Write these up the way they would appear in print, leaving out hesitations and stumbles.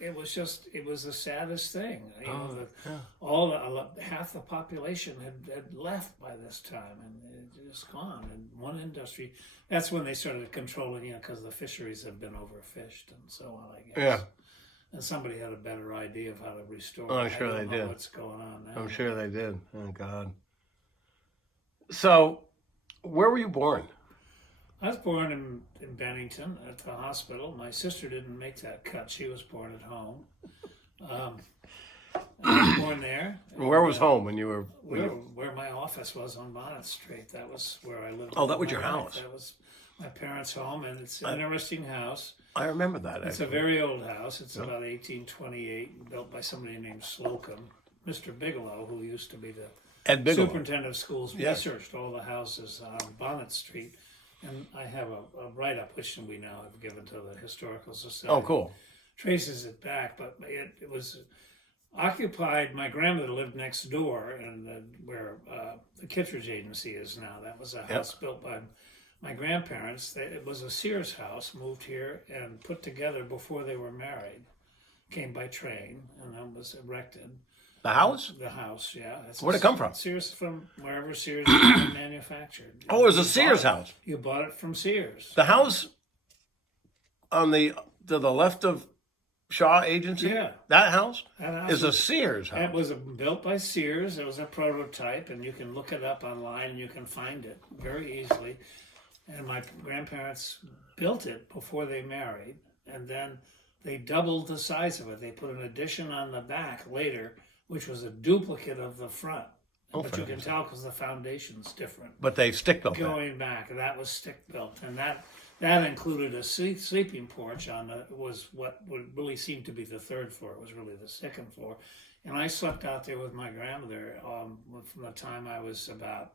it was the saddest thing. You know, half the population had left by this time, and it just gone. And one industry, that's when they started controlling, because the fisheries have been overfished and so on, I guess. Yeah. And somebody had a better idea of how to restore. Oh, I'm sure they did. What's going on now? I'm sure they did. Oh, God. So, where were you born? I was born in Bennington at the hospital. My sister didn't make that cut. She was born at home. I was born there. Where was home when you were? Where my office was on Bonnet Street. That was where I lived. Oh, that was your house. That was my parents' home, and it's an interesting house. I remember that. It's a very old house. It's about 1828, built by somebody named Slocum. Mr. Bigelow, who used to be the Ed Bigelow. superintendent of schools, researched all the houses on Bonnet Street. And I have a write-up, which we now have given to the Historical Society. Oh, cool. Traces it back, but it was occupied. My grandmother lived next door, and where the Kittredge Agency is now. That was a house built by my grandparents. It was a Sears house, moved here and put together before they were married. Came by train, and then was erected. The house? The house, yeah. Where'd it come from? Sears, from wherever Sears was manufactured. Oh, it was a Sears house. You bought it from Sears. The house on to the left of Shaw Agency? Yeah. That house? That house is a Sears house. It was built by Sears. It was a prototype, and you can look it up online, and you can find it very easily. And my grandparents built it before they married, and then they doubled the size of it. They put an addition on the back later, which was a duplicate of the front. But you can tell because the foundation's different. But they stick built Going back, that was stick built, and that included a sleeping porch was what would really seem to be the third floor. It was really the second floor, and I slept out there with my grandmother from the time I was about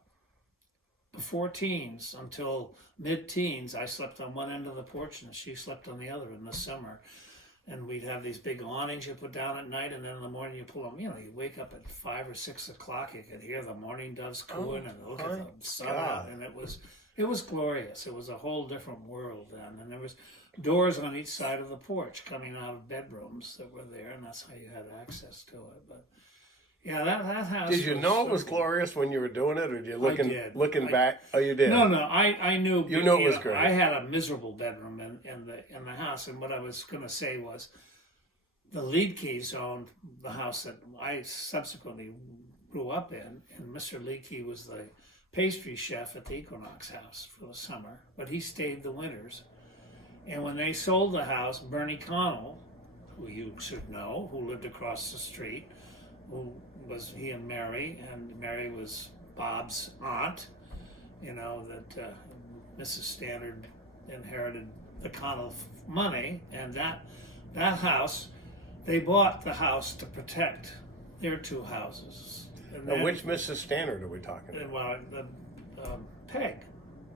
before teens until mid-teens. I slept on one end of the porch, and she slept on the other in the summer. And we'd have these big awnings you put down at night, and then in the morning you pull them. You wake up at 5 or 6 o'clock. You could hear the morning doves cooing and look at the sun out, and it was glorious. It was a whole different world then, and there was doors on each side of the porch coming out of bedrooms that were there, and that's how you had access to it. But yeah, that house. Did you know it was glorious when you were doing it, or did you looking back? Oh, you did. No, I knew. You knew it was great. I had a miserable bedroom in the house, and what I was going to say was, the Liedtke's owned the house that I subsequently grew up in, and Mr. Liedtke was the pastry chef at the Equinox House for the summer, but he stayed the winters. And when they sold the house, Bernie Connell, who you should know, who lived across the street, he and Mary was Bob's aunt, that Mrs. Standard inherited the Connell money, and that house, they bought the house to protect their two houses. And now, which Mrs. Standard are we talking about? Well, Peg.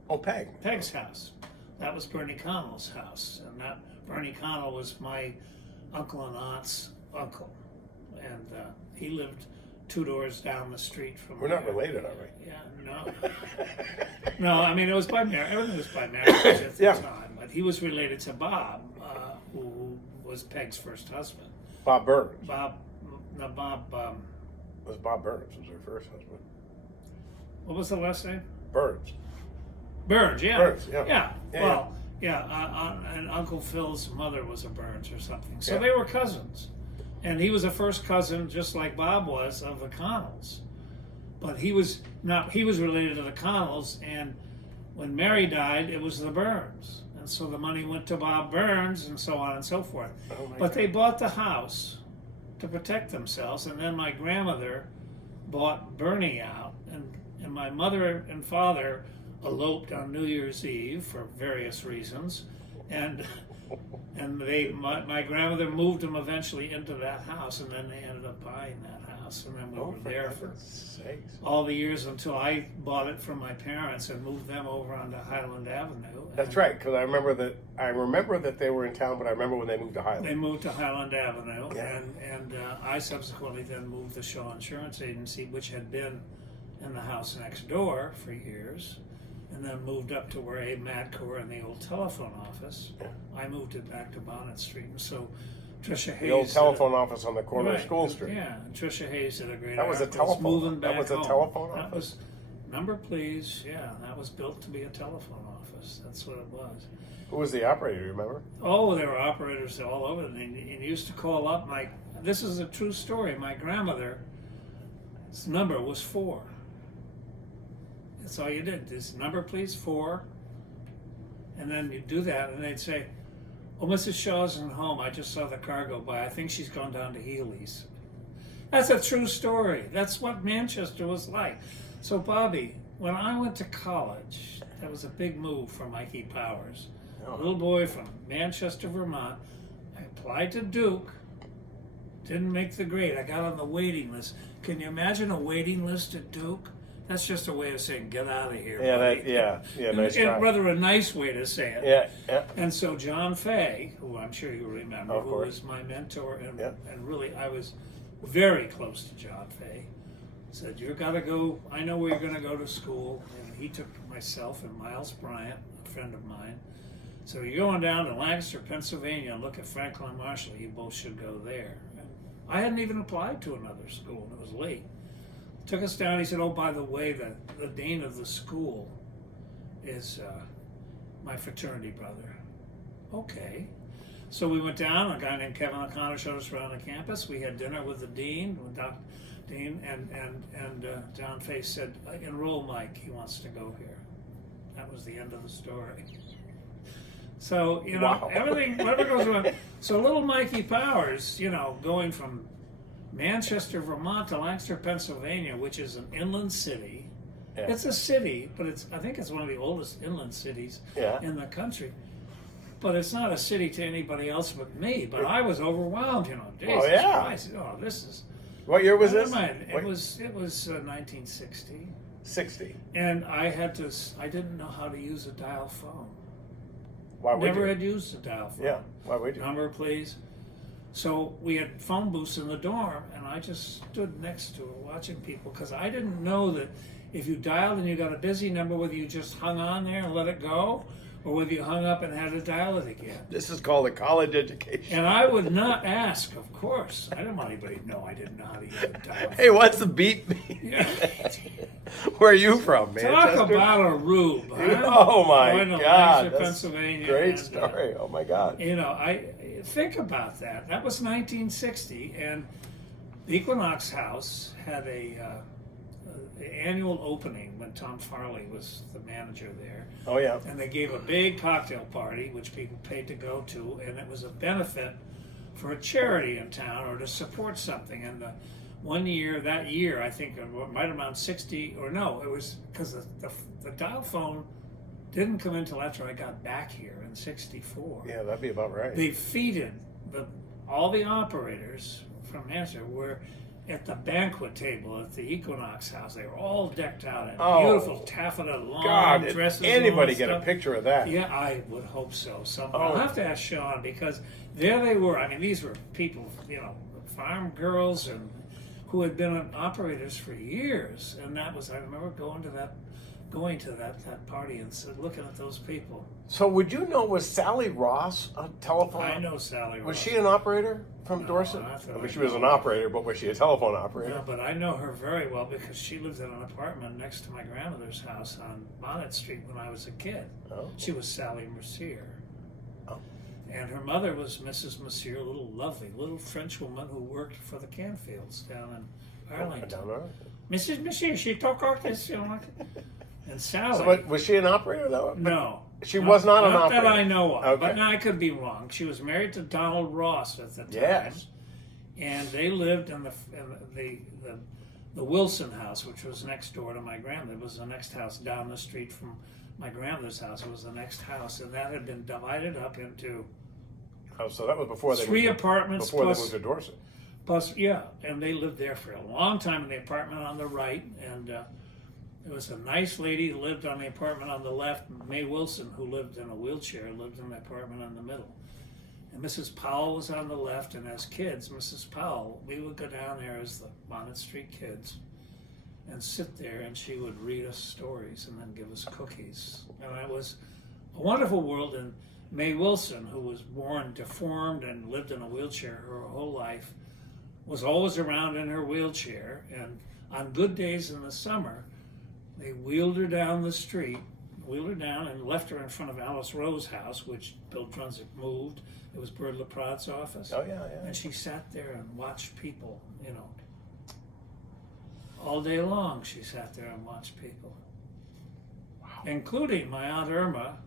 Oh, Peg. Peg's house. That was Bernie Connell's house, and that Bernie Connell was my uncle and aunt's uncle, and he lived 2 doors down the street from. We're not related, are we? Yeah, no. No, I mean, it was by marriage. Everything was by marriage at the time, but he was related to Bob, who was Peg's first husband. Bob Burns. Bob. It was Bob Burns was her first husband. What was the last name? Burns. Burns, yeah. Burns, and Uncle Phil's mother was a Burns or something. So they were cousins. And he was a first cousin, just like Bob was, of the Connells. But he was related to the Connells, and when Mary died, it was the Burns. And so the money went to Bob Burns, and so on and so forth. But they bought the house to protect themselves, and then my grandmother bought Bernie out, and my mother and father eloped on New Year's Eve for various reasons, and my grandmother moved them eventually into that house, and then they ended up buying that house, and then we were there for all the years until I bought it from my parents and moved them over onto Highland Avenue. That's right, because I remember that they were in town, but I remember when they moved to Highland. They moved to Highland Avenue, and I subsequently then moved to Shaw Insurance Agency, which had been in the house next door for years, and then moved up to where Abe Madcour in the old telephone office. I moved it back to Bonnet Street, and so Trisha Hayes. The old telephone office on the corner of Right. School Street. Yeah, and Trisha Hayes did a great. That was a article. telephone. Moving That back was a home. telephone That office? was number, please. Yeah, that was built to be a telephone office. That's what it was. Who was the operator? Do you remember? Oh, there were operators all over, and used to call up. This is a true story. My grandmother's number was 4. That's all you did. This number, please, 4. And then you do that, and they'd say, "Oh, Mrs. Shaw's in home. I just saw the car go by. I think she's gone down to Healy's." That's a true story. That's what Manchester was like. So, Bobby, when I went to college, that was a big move for Mikey Powers. A little boy from Manchester, Vermont. I applied to Duke. Didn't make the grade. I got on the waiting list. Can you imagine a waiting list at Duke? That's just a way of saying, get out of here, Yeah, buddy. nice try. Rather a nice way to say it. Yeah. And so John Fay, who I'm sure you remember, Of who course. was my mentor, and, Yeah. and really I was very close to John Fay, said, "You've got to go, I know where you're going to go to school." And he took myself and Miles Bryant, a friend of mine. So you're going down to Lancaster, Pennsylvania, and look at Franklin Marshall. You both should go there. And I hadn't even applied to another school, and it was late. Took us down. He said, "Oh, by the way, the dean of the school is my fraternity brother." Okay. So we went down. A guy named Kevin O'Connor showed us around the campus. We had dinner with the dean, with Dr. Dean, and John Fay said, "Enroll Mike. He wants to go here." That was the end of the story. So, Wow. everything, whatever goes on. So little Mikey Powers, going from Manchester, Vermont to Lancaster, Pennsylvania, which is an inland city. Yeah. It's a city, but I think it's one of the oldest inland cities Yeah. in the country. But it's not a city to anybody else but me. But I was overwhelmed, Jesus yeah. Christ. Oh, this is. What year was Never this? mind. What- It was 1960, 60. and I didn't know how to use a dial phone. Why would Never you? had used a dial phone. Yeah. Why would you? Number, please. So we had phone booths in the dorm, and I just stood next to it watching people because I didn't know that if you dialed and you got a busy number, whether you just hung on there and let it go, or whether you hung up and had to dial it again. This is called a college education. And I would not ask, of course. I didn't want anybody to know I didn't know how to use a dial phone. Hey, what's the beat mean? Yeah. Where are you from, Manchester? Talk about a rube. Huh? Oh my Going to God! Lancaster, That's Pennsylvania. great and, story. Oh my God! I think about that. That was 1960, and the Equinox House had a annual opening when Tom Farley was the manager there, Oh yeah. and they gave a big cocktail party which people paid to go to, and it was a benefit for a charity in town or to support something. And that year, I think it might have been 60, or no, it was because the dial phone didn't come in until after I got back here in 64. Yeah, that'd be about right. They feeded all the operators from Manchester were at the banquet table at the Equinox House. They were all decked out in beautiful taffeta lawn God, did dresses. and anybody all get that a stuff. picture of that? Yeah, I would hope so. Oh. I'll have to ask Sean because there they were. I mean, these were people, farm girls and who had been operators for years. And I remember going to that party and looking at those people. So would you know, was Sally Ross a telephone? I know Sally Ross. Was she an operator from No, Dorset? not that I mean, I she was know. an operator, but was she a telephone operator? No, but I know her very well because she lived in an apartment next to my grandmother's house on Bonnet Street when I was a kid. Oh. She was Sally Mercier. Oh. And her mother was Mrs. Mercier, a lovely little French woman who worked for the Canfields down in Arlington. Down there. Mrs. Mercier, she talked like this, And Sally. So, but was she an operator though? No. She was not an Not operator. that I know of. Okay. But now I could be wrong. She was married to Donald Ross at the time. Yes. And they lived in the Wilson house, which was next door to my grandmother. It was the next house down the street from my grandmother's house. It was the next house, and that had been divided up into Oh, so that was before they three moved to, apartments before plus they moved to Dorset. Plus, yeah, and they lived there for a long time in the apartment on the right, and there was a nice lady who lived on the apartment on the left, May Wilson, who lived in a wheelchair, lived in the apartment on the middle. And Mrs. Powell was on the left, and as kids, Mrs. Powell, we would go down there as the Bonnet Street kids and sit there, and she would read us stories and then give us cookies. And it was a wonderful world, and May Wilson, who was born deformed and lived in a wheelchair her whole life, was always around in her wheelchair. And on good days in the summer, they wheeled her down the street, wheeled her down and left her in front of Alice Rowe's house, which Bill Drunzig moved. It was Bert LaPrade's office. Oh, yeah, yeah. And she sat there and watched people, you know. All day long, she sat there and watched people. Wow. Including my Aunt Irma,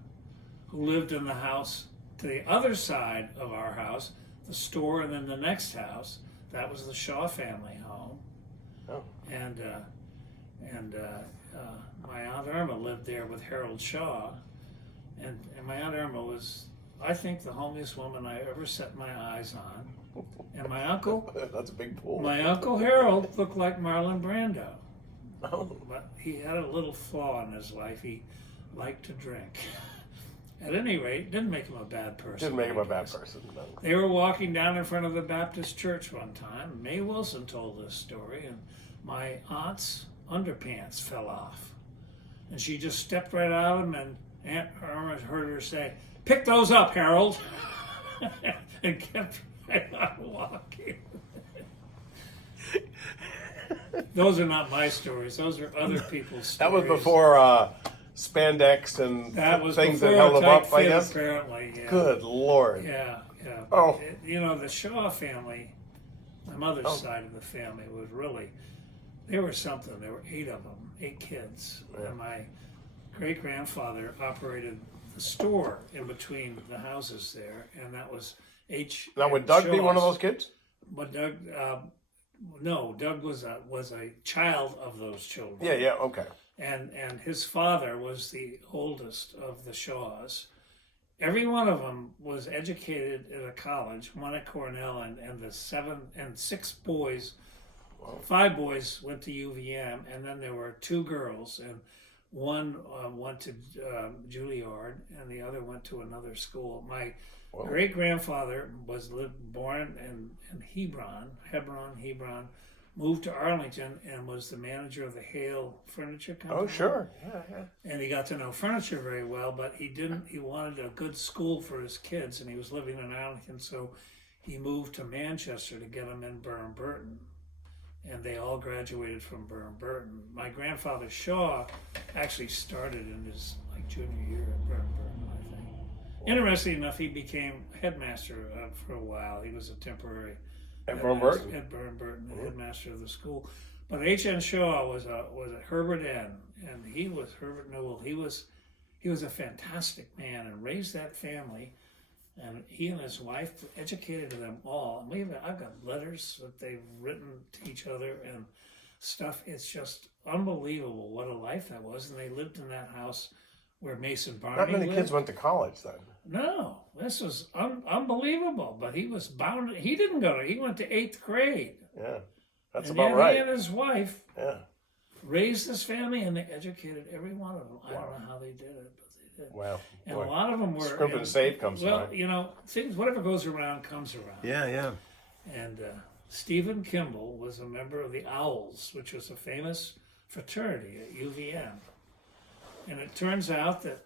who lived in the house to the other side of our house, the store, and then the next house. That was the Shaw family home. Oh. And my Aunt Irma lived there with Harold Shaw. And my Aunt Irma was, I think, the homeliest woman I ever set my eyes on. And my uncle, that's a big pool. my Uncle Harold looked like Marlon Brando. Oh. But he had a little flaw in his life. He liked to drink. At any rate, didn't make him a bad person. Didn't make him a bad person, no. They were walking down in front of the Baptist church one time. May Wilson told this story, and my aunt's underpants fell off. And she just stepped right out of them, and Aunt Irma heard her say, "Pick those up, Harold," and kept right on walking. Those are not my stories. Those are other people's stories. That was before spandex and That was things that before held them tight up, I fit, guess. apparently. Yeah. Good Lord. Yeah, yeah. Oh. You know, the Shaw family, my mother's side of the family was really, they were something. There were 8 of them, 8 kids. Yeah. And my great-grandfather operated the store in between the houses there, and that was H. Now, would Doug be one of those kids? But Doug, no, Doug was a child of those children. Yeah, yeah, okay. And his father was the oldest of the Shaws. Every one of them was educated at a college, one at Cornell, and the 6 boys, 5 boys went to UVM, and then there were 2 girls, and one went to Juilliard, and the other went to another school. My great-grandfather was born in Hebron, moved to Arlington, and was the manager of the Hale Furniture Company. Oh, sure. Yeah, yeah. And he got to know furniture very well, but he wanted a good school for his kids, and he was living in Arlington, so he moved to Manchester to get them in Burton. And they all graduated from Burton. My grandfather Shaw actually started in his junior year at Burton, I think. Interesting enough, he became headmaster for a while. He was a temporary At Burton? At Burton, the headmaster of the school. But H.N. Shaw was a Herbert N., and he was Herbert Newell. He was a fantastic man and raised that family. And he and his wife educated them all. And I've got letters that they've written to each other and stuff. It's just unbelievable what a life that was. And they lived in that house where Mason Barney Not many lived. kids went to college then. No, this was unbelievable. But he was bound. He didn't go to. He went to 8th grade. Yeah, that's And about yet right. He and his wife Yeah. raised this family, and they educated every one of them. I don't know how they did it, but they did. Wow. And Boy. a lot of them were. Scrimp and save comes to Well, mind. you know, things. Whatever goes around comes around. Yeah, yeah. And Stephen Kimball was a member of the Owls, which was a famous fraternity at UVM. And it turns out that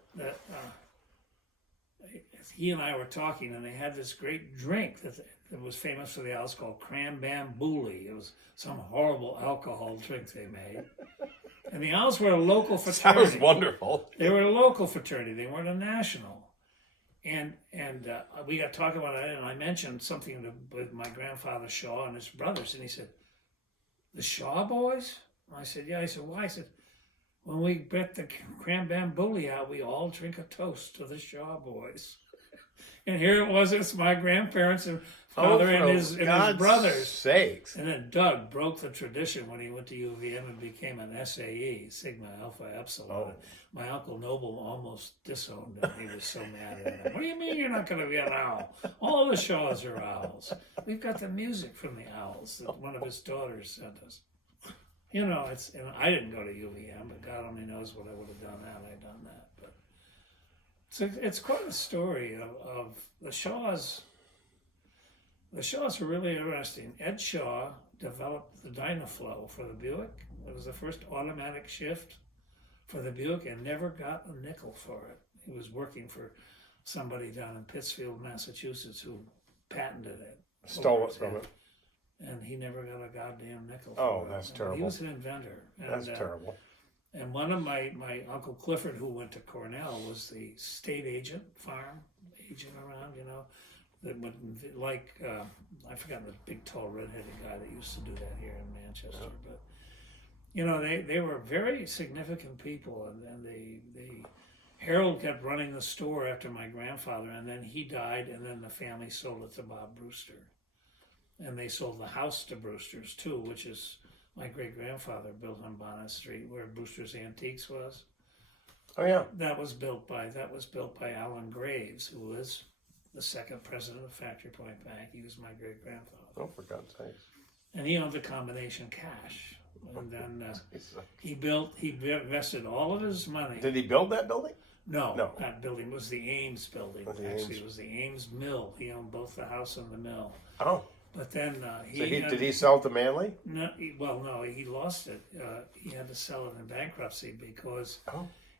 he and I were talking, and they had this great drink that was famous for the Owls called Cram Bam Booly. It was some horrible alcohol drink they made. And the Owls were a local fraternity. Sounds wonderful. They were a local fraternity. They weren't a national. And we got talking about it, and I mentioned something with my grandfather Shaw and his brothers, and he said, "The Shaw boys?" And I said, "Yeah." I said, "Why?" I said, "When we get the Cram Bam Booly out, we all drink a toast to the Shaw boys." And here it was, it's my grandparents and father and his brothers. Sakes. And then Doug broke the tradition when he went to UVM and became an SAE, Sigma Alpha Epsilon. Oh. My Uncle Noble almost disowned him. He was so mad at him. What do you mean you're not going to be an owl? All the Shaws are owls. We've got the music from the Owls that one of his daughters sent us. You know, and I didn't go to UVM, but God only knows what I would have done had I done that. But it's quite a story of the Shaws. The Shaws were really interesting. Ed Shaw developed the Dynaflow for the Buick. It was the first automatic shift for the Buick and never got a nickel for it. He was working for somebody down in Pittsfield, Massachusetts, who patented it. Stole it from it. And he never got a goddamn nickel for Oh, it. that's He terrible. was an inventor. That's terrible. And one of my Uncle Clifford, who went to Cornell, was the state agent, farm agent around, you know, that would, like, I forgot the big, tall, red-headed guy that used to do that here in Manchester. But, you know, they were very significant people. And Harold kept running the store after my grandfather, and then he died, and then the family sold it to Bob Brewster. And they sold the house to Brewster's, too, which is my great-grandfather built on Bonnet Street, where Brewster's Antiques was. Oh yeah. That was built by Alan Graves, who was the second president of Factory Point Bank. He was my great-grandfather. Oh, for God's sakes. And he owned the Combination Cash. And then he invested all of his money. Did he build that building? No. That building was the Ames building. Oh, the Actually, Ames. it was the Ames Mill. He owned both the house and the mill. Oh. But then Did he sell it to Manley? No, he lost it. He had to sell it in bankruptcy because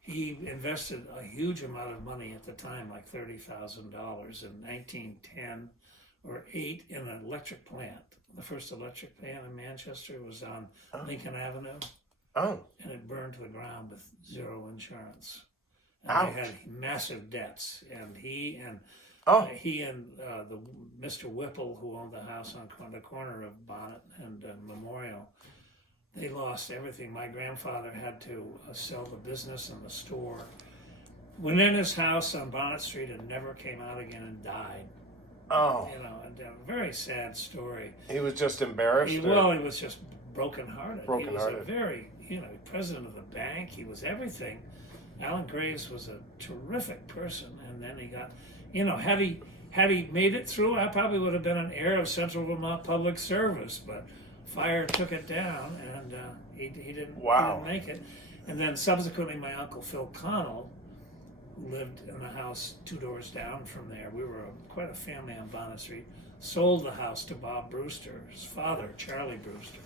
he invested a huge amount of money at the time, like $30,000 in 1910 or 8, in an electric plant. The first electric plant in Manchester was on Lincoln Avenue. Oh. And it burned to the ground with zero insurance. And Ouch. they had massive debts. And he and the Mr. Whipple, who owned the house on the corner of Bonnet and Memorial, they lost everything. My grandfather had to sell the business and the store. Went in his house on Bonnet Street and never came out again and died. Oh. You know, and a very sad story. He was just embarrassed? He was just brokenhearted. He was Brokenhearted. a very, president of the bank. He was everything. Alan Graves was a terrific person, and then he got, had he made it through, I probably would have been an heir of Central Vermont Public Service, but fire took it down, and he didn't make it. And then subsequently, my Uncle Phil Connell, who lived in the house 2 doors down from there, we were quite a family on Bonnet Street, sold the house to Bob Brewster, his father, Charlie Brewster.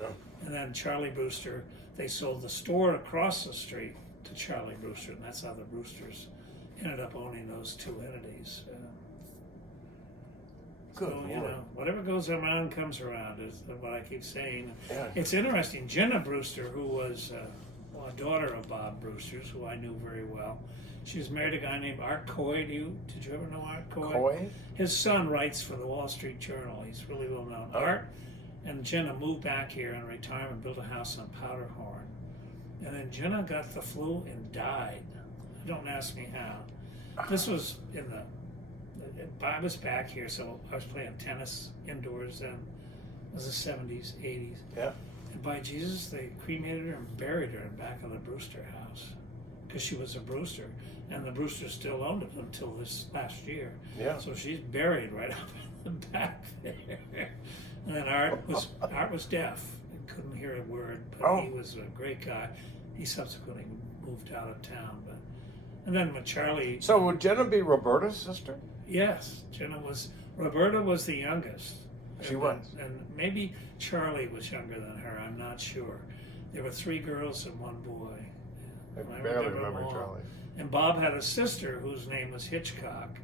Yeah. And then Charlie Brewster, they sold the store across the street to Charlie Brewster, and that's how the Brewsters ended up owning those 2 entities. Good Lord. Whatever goes around comes around, is what I keep saying. Yeah. It's interesting. Jenna Brewster, who was a daughter of Bob Brewster's, who I knew very well, she was married to a guy named Art Coy. Did you ever know Art Coy? Coy? His son writes for the Wall Street Journal. He's really well known. Art and Jenna moved back here in retirement, built a house on Powderhorn. And then Jenna got the flu and died. Don't ask me how. This was I was back here, so I was playing tennis indoors then. It was the 70s, 80s. Yeah. And by Jesus, they cremated her and buried her in back of the Brewster house because she was a Brewster. And the Brewsters still owned it until this last year. Yeah. So she's buried right up in the back there. And then Art was deaf and couldn't hear a word, but he was a great guy. He subsequently moved out of town. And then when Charlie... So would Jenna be Roberta's sister? Yes, Roberta was the youngest. She was. And maybe Charlie was younger than her, I'm not sure. There were 3 girls and 1 boy. I barely remember Charlie. And Bob had a sister whose name was Hitchcock.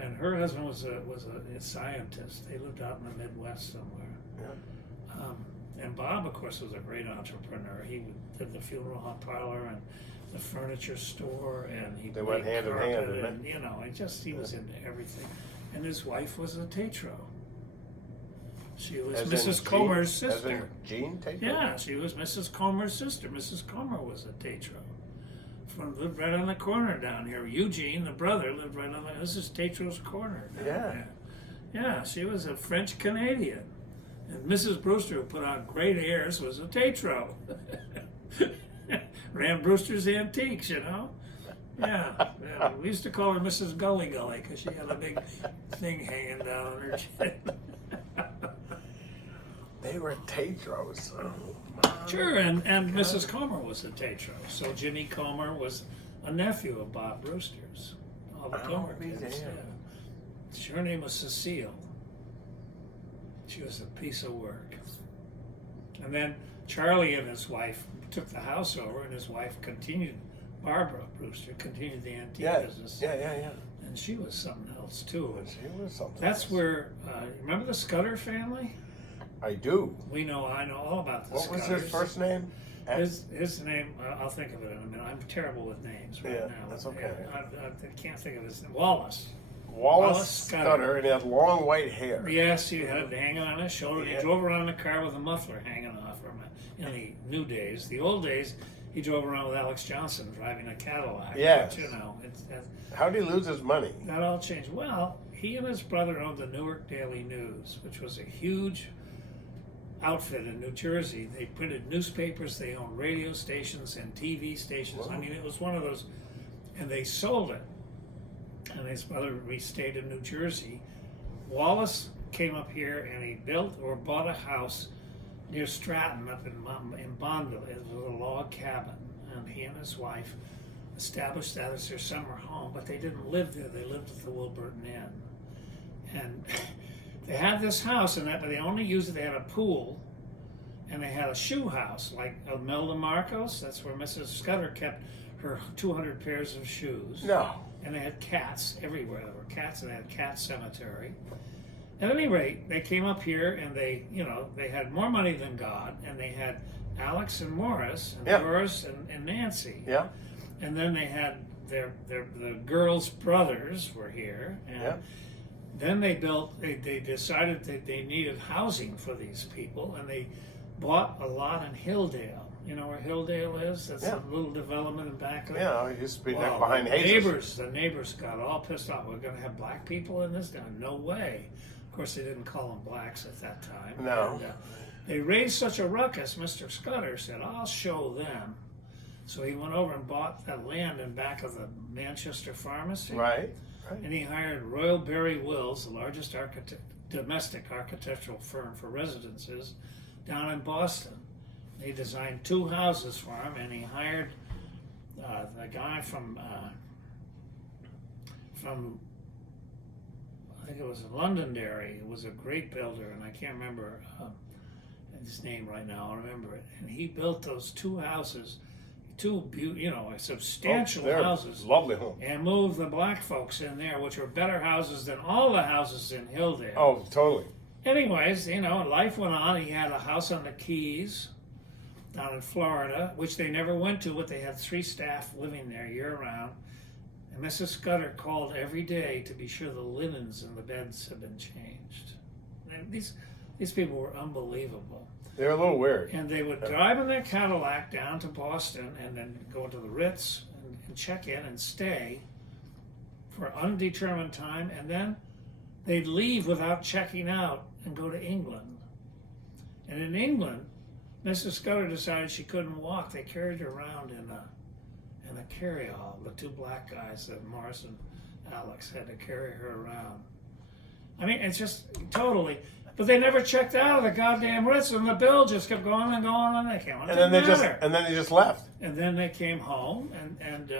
And her husband was a scientist. They lived out in the Midwest somewhere. Yeah. And Bob, of course, was a great entrepreneur. He did the funeral home parlor and the furniture store, and he went hand in hand, didn't they? He was into everything. And his wife was a Tatro. She was Mrs. Comer's sister. As in Jean Tatro? Yeah, she was Mrs. Comer's sister. Mrs. Comer was a Tatro. Lived right on the corner down here. Eugene, the brother, lived right on this is Tatro's corner. Yeah, she was a French Canadian. And Mrs. Brewster, who put on great airs, was a Tatro. Ran Brewster's Antiques, Yeah. We used to call her Mrs. Gully Gully because she had a big thing hanging down on her chin. They were Tatros. Sure, and Mrs. Comer was a Tatro. So Jimmy Comer was a nephew of Bob Brewster's. All the Comer kids. Yeah. Her name was Cecile. She was a piece of work. And then Charlie and his wife took the house over, and his wife Barbara Brewster, continued the antique business. Yeah. and she was something else too. And She was something. that's else. where remember the Scudder family? I do. I know all about the What was Scudders. his first name? His name, I'll think of it in a minute. I'm terrible with names right Yeah, now. that's okay. I can't think of his name. Wallace. Wallace Scudder. Scudder, and he had long white hair. Yes, he had it hanging on his shoulder. Yeah. He drove around in a car with a muffler hanging off from it. In the new days, the old days, he drove around with Alex Johnson driving a Cadillac. Yes. But, you know, How did he lose his money? that all changed. Well, he and his brother owned the Newark Daily News, which was a huge outfit in New Jersey. They printed newspapers, they owned radio stations and TV stations. Wow. I mean, it was one of those, and they sold it. And his brother restayed in New Jersey. Wallace came up here and he built or bought a house near Stratton up in Bonneville. It was a log cabin, and he and his wife established that as their summer home, but they didn't live there. They lived at the Wilburton Inn. And they had this house, but they only used it. They had a pool, and they had a shoe house, like Imelda Marcos. That's where Mrs. Scudder kept her 200 pairs of shoes. No. And they had cats everywhere. There were cats, and they had cat cemetery. At any rate, they came up here, and they had more money than God, and they had Alex and Morris, and Yeah. Doris and Nancy. Yeah. And then they had the girls' brothers were here, and Yeah. then they decided that they needed housing for these people, and they bought a lot in Hilldale. You know where Hilldale is? That's Yeah. a little development in back of it. Yeah, it used to be Well, behind Hazes. the neighbors got all pissed off. We're going to have black people in this? No way. Of course, they didn't call them blacks at that time. No. And, they raised such a ruckus. Mr. Scudder said, "I'll show them." So he went over and bought that land in back of the Manchester Pharmacy. Right. And he hired Royal Berry Wills, the largest domestic architectural firm for residences, down in Boston. They designed 2 houses for him, and he hired the guy from I think it was Londonderry. He was a great builder, and I can't remember his name right now. I'll remember it. And he built those 2 houses, substantial they're houses, lovely home. and moved the black folks in there, which were better houses than all the houses in Hilldale. Oh, totally. Anyways, life went on. He had a house on the Keys down in Florida, which they never went to, but they had 3 staff living there year-round. And Mrs. Scudder called every day to be sure the linens in the beds had been changed. And these people were unbelievable. They're a little weird. And they would drive in their Cadillac down to Boston and then go to the Ritz and check in and stay for undetermined time, and then they'd leave without checking out and go to England. And in England, Mrs. Scudder decided she couldn't walk. They carried her around in a carry-all. The 2 black guys, that Morris and Alex, had to carry her around. I mean, it's just totally. But they never checked out of the goddamn Ritz, and the bill just kept going and going, and they came. And then they just left. And then they came home, and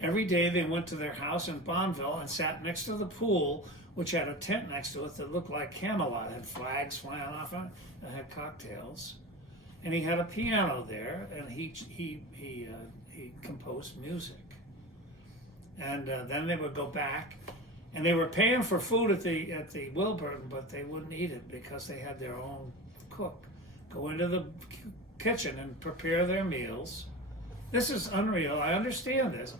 every day they went to their house in Bonneville and sat next to the pool, which had a tent next to it that looked like Camelot. It had flags flying off on it, and had cocktails. And he had a piano there, and he composed music. And then they would go back, and they were paying for food at the Wilburton, but they wouldn't eat it because they had their own cook go into the kitchen and prepare their meals. This is unreal. I understand this.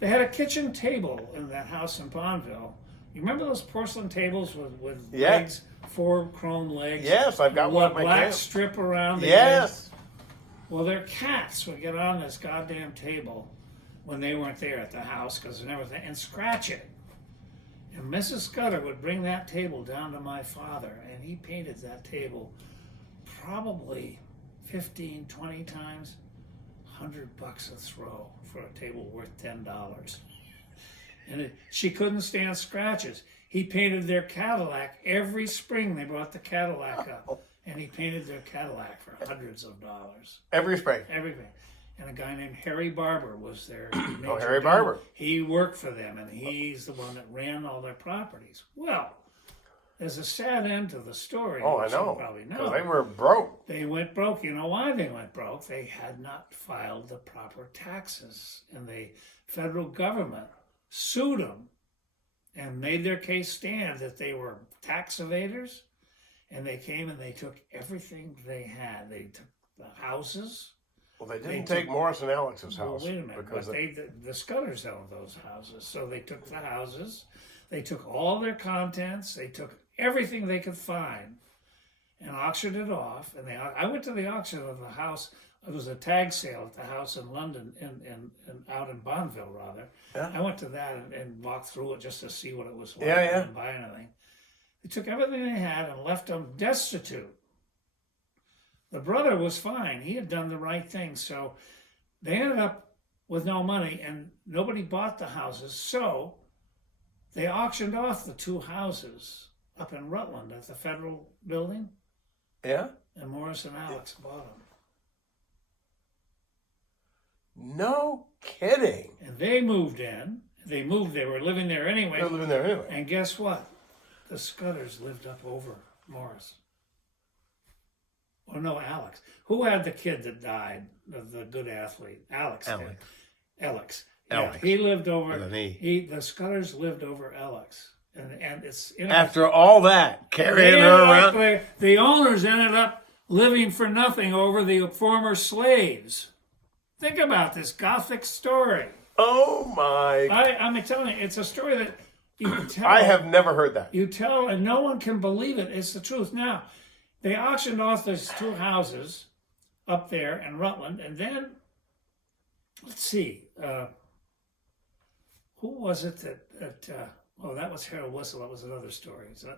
They had a kitchen table in that house in Bonneville. You remember those porcelain tables with legs, 4 chrome legs? Yes, I've got one at my black camp. strip around the edge? Yes. Well, their cats would get on this goddamn table when they weren't there at the house and everything, and scratch it. And Mrs. Scudder would bring that table down to my father, and he painted that table probably 15, 20 times, $100 a throw for a table worth $10. And she couldn't stand scratches. He painted their Cadillac every spring. They brought the Cadillac up, and he painted their Cadillac for hundreds of dollars. Every spring. Everything. And a guy named Harry Barber was there. Oh, Harry Barber. He worked for them, and he's the one that ran all their properties. Well, there's a sad end to the story. Oh, I which you know. probably know. Because they were broke. They went broke. You know why they went broke? They had not filed the proper taxes, and the federal government sued them and made their case stand that they were tax evaders, and they came and they took everything they had. They took the houses. Well, they didn't take Morris and Alex's Well, house. wait a minute, because but the Scudders owned those houses, so they took the houses, they took all their contents, they took everything they could find, and auctioned it off. And I went to the auction of the house. It was a tag sale at the house in London, and out in Bonneville rather. Yeah. I went to that and walked through it just to see what it was like. Yeah, yeah. I didn't buy anything. They took everything they had and left them destitute. The brother was fine. He had done the right thing. So they ended up with no money, and nobody bought the houses. So they auctioned off the 2 houses up in Rutland at the Federal Building, Yeah? and Morris and Alex bought them. No kidding. And they moved in. They were living there anyway. They're living there anyway. And guess what? The Scudders lived up over Morris. Oh no, Alex. Who had the kid that died? The good athlete, Alex. Alex. Alex. Alex. Yeah, he lived over. With an E. The Scudders lived over Alex, and it's After all that, carrying her around. The owners ended up living for nothing over the former slaves. Think about this Gothic story. Oh my! I'm telling you, it's a story that you can tell. I have never heard that. You tell, and no one can believe it. It's the truth. Now, they auctioned off those 2 houses up there in Rutland, and then, let's see, who was it that was Harold Whistle. That was another story. So,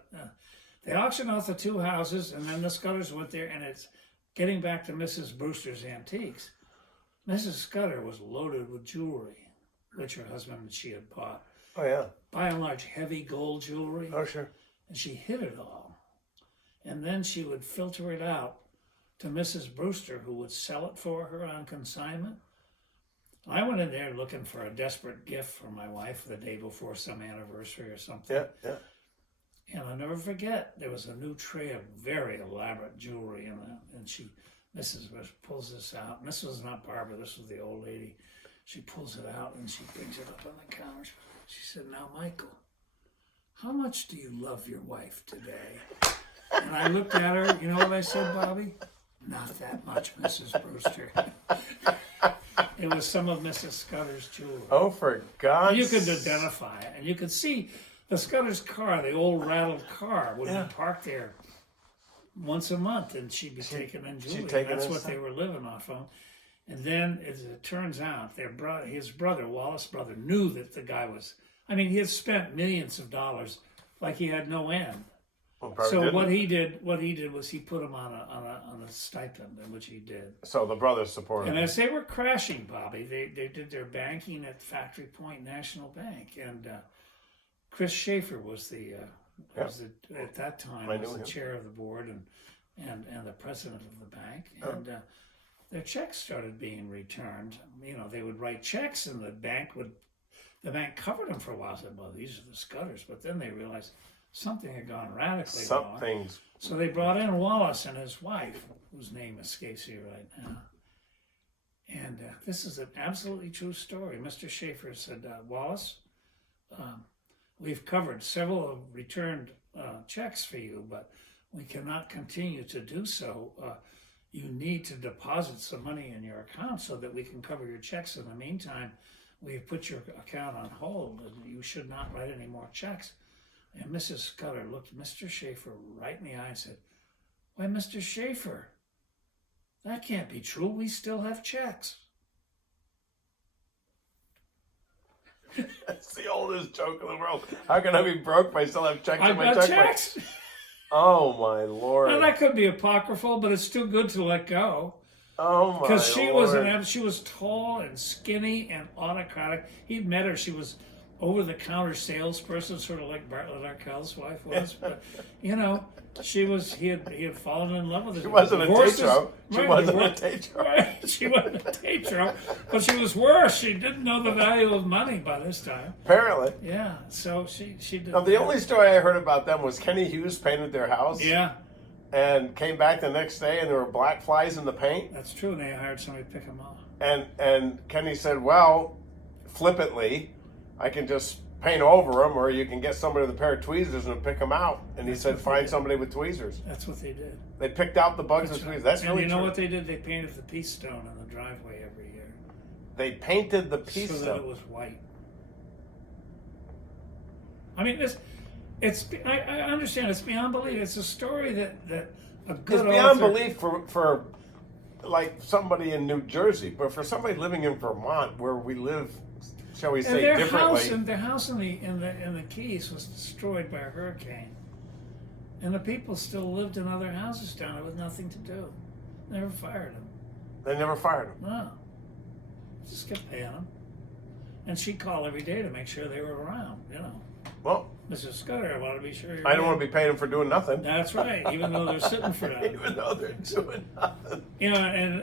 they auctioned off the 2 houses, and then the Scudders went there, and it's getting back to Mrs. Brewster's Antiques. Mrs. Scudder was loaded with jewelry, which her husband and she had bought. Oh yeah. By and large, heavy gold jewelry. Oh sure. And she hid it all. And then she would filter it out to Mrs. Brewster, who would sell it for her on consignment. I went in there looking for a desperate gift for my wife the day before some anniversary or something. Yeah, yeah. And I'll never forget, there was a new tray of very elaborate jewelry in it. And Mrs. Bush pulls this out. And this was not Barbara, this was the old lady. She pulls it out and she brings it up on the counter. She said, "Now, Michael, how much do you love your wife today?" And I looked at her, you know what I said, Bobby? "Not that much, Mrs. Brewster." It was some of Mrs. Scudder's jewelry. Oh, for God's You could identify it, and you could see the Scudder's car, the old rattled car, would be parked there once a month, and she'd be taking in jewelry. That's what they were living off of. And then, as it turns out, his brother, Wallace' brother, knew that the guy was. I mean, he had spent millions of dollars, like he had no end. Well, So what he did was he put him on a stipend, which he did. So the brothers supported And him. as they were crashing, Bobby, they did their banking at Factory Point National Bank, and Chris Schaefer was at that time was the chair of the board and the president of the bank, and their checks started being returned. You know, they would write checks, and the bank covered them for a while. Said, "Well, these are the Scudders," but then they realized something had gone radically wrong. So they brought in Wallace and his wife, whose name escapes me right now. And this is an absolutely true story. Mr. Schaefer said, "Wallace, we've covered several of returned checks for you, but we cannot continue to do so. You need to deposit some money in your account so that we can cover your checks. In the meantime, we've put your account on hold, and you should not write any more checks." And Mrs. Scudder looked Mr. Schaefer right in the eye and said, "Why, Mr. Schaefer, that can't be true. We still have checks." That's the oldest joke in the world. How can I be broke if I still have checks in my I've got checkbook? checks. Oh my Lord! Now, that could be apocryphal, but it's too good to let go. Oh my Because she Lord! she was tall and skinny and autocratic. He'd met her. She was over-the-counter salesperson, sort of like Bartlett Arkell's wife was. But you know, he had fallen in love with her. She wasn't a Tatro. She wasn't a Tatro. Right, she wasn't a Tatro, but she was worse. She didn't know the value of money by this time. Apparently. Yeah, so she did. Now, the only story I heard about them was Kenny Hughes painted their house. Yeah, And came back the next day, and there were black flies in the paint. that's true. And they hired somebody to pick them off. And Kenny said, "Well, flippantly, I can just paint over them, or you can get somebody with a pair of tweezers and pick them out. And he said, find somebody with tweezers. That's what they did. They picked out the bugs with tweezers. That's and really you know true. what they did? They painted the peace stone in the driveway every year. They painted the piece so that stone. it was white. I mean, I understand it's beyond belief. It's a story that a good It's beyond author, belief for like somebody in New Jersey, but for somebody living in Vermont, where we live, shall we and say, their differently. house in the Keys was destroyed by a hurricane, and the people still lived in other houses down there with nothing to do. Never fired them. They never fired him. No, just kept paying them, and she'd call every day to make sure they were around. You know, Well, Mrs. Scudder, I want to be sure you're. I don't want to be paying them for doing nothing. That's right, even though they're sitting for that. Even though they're doing nothing. You know, and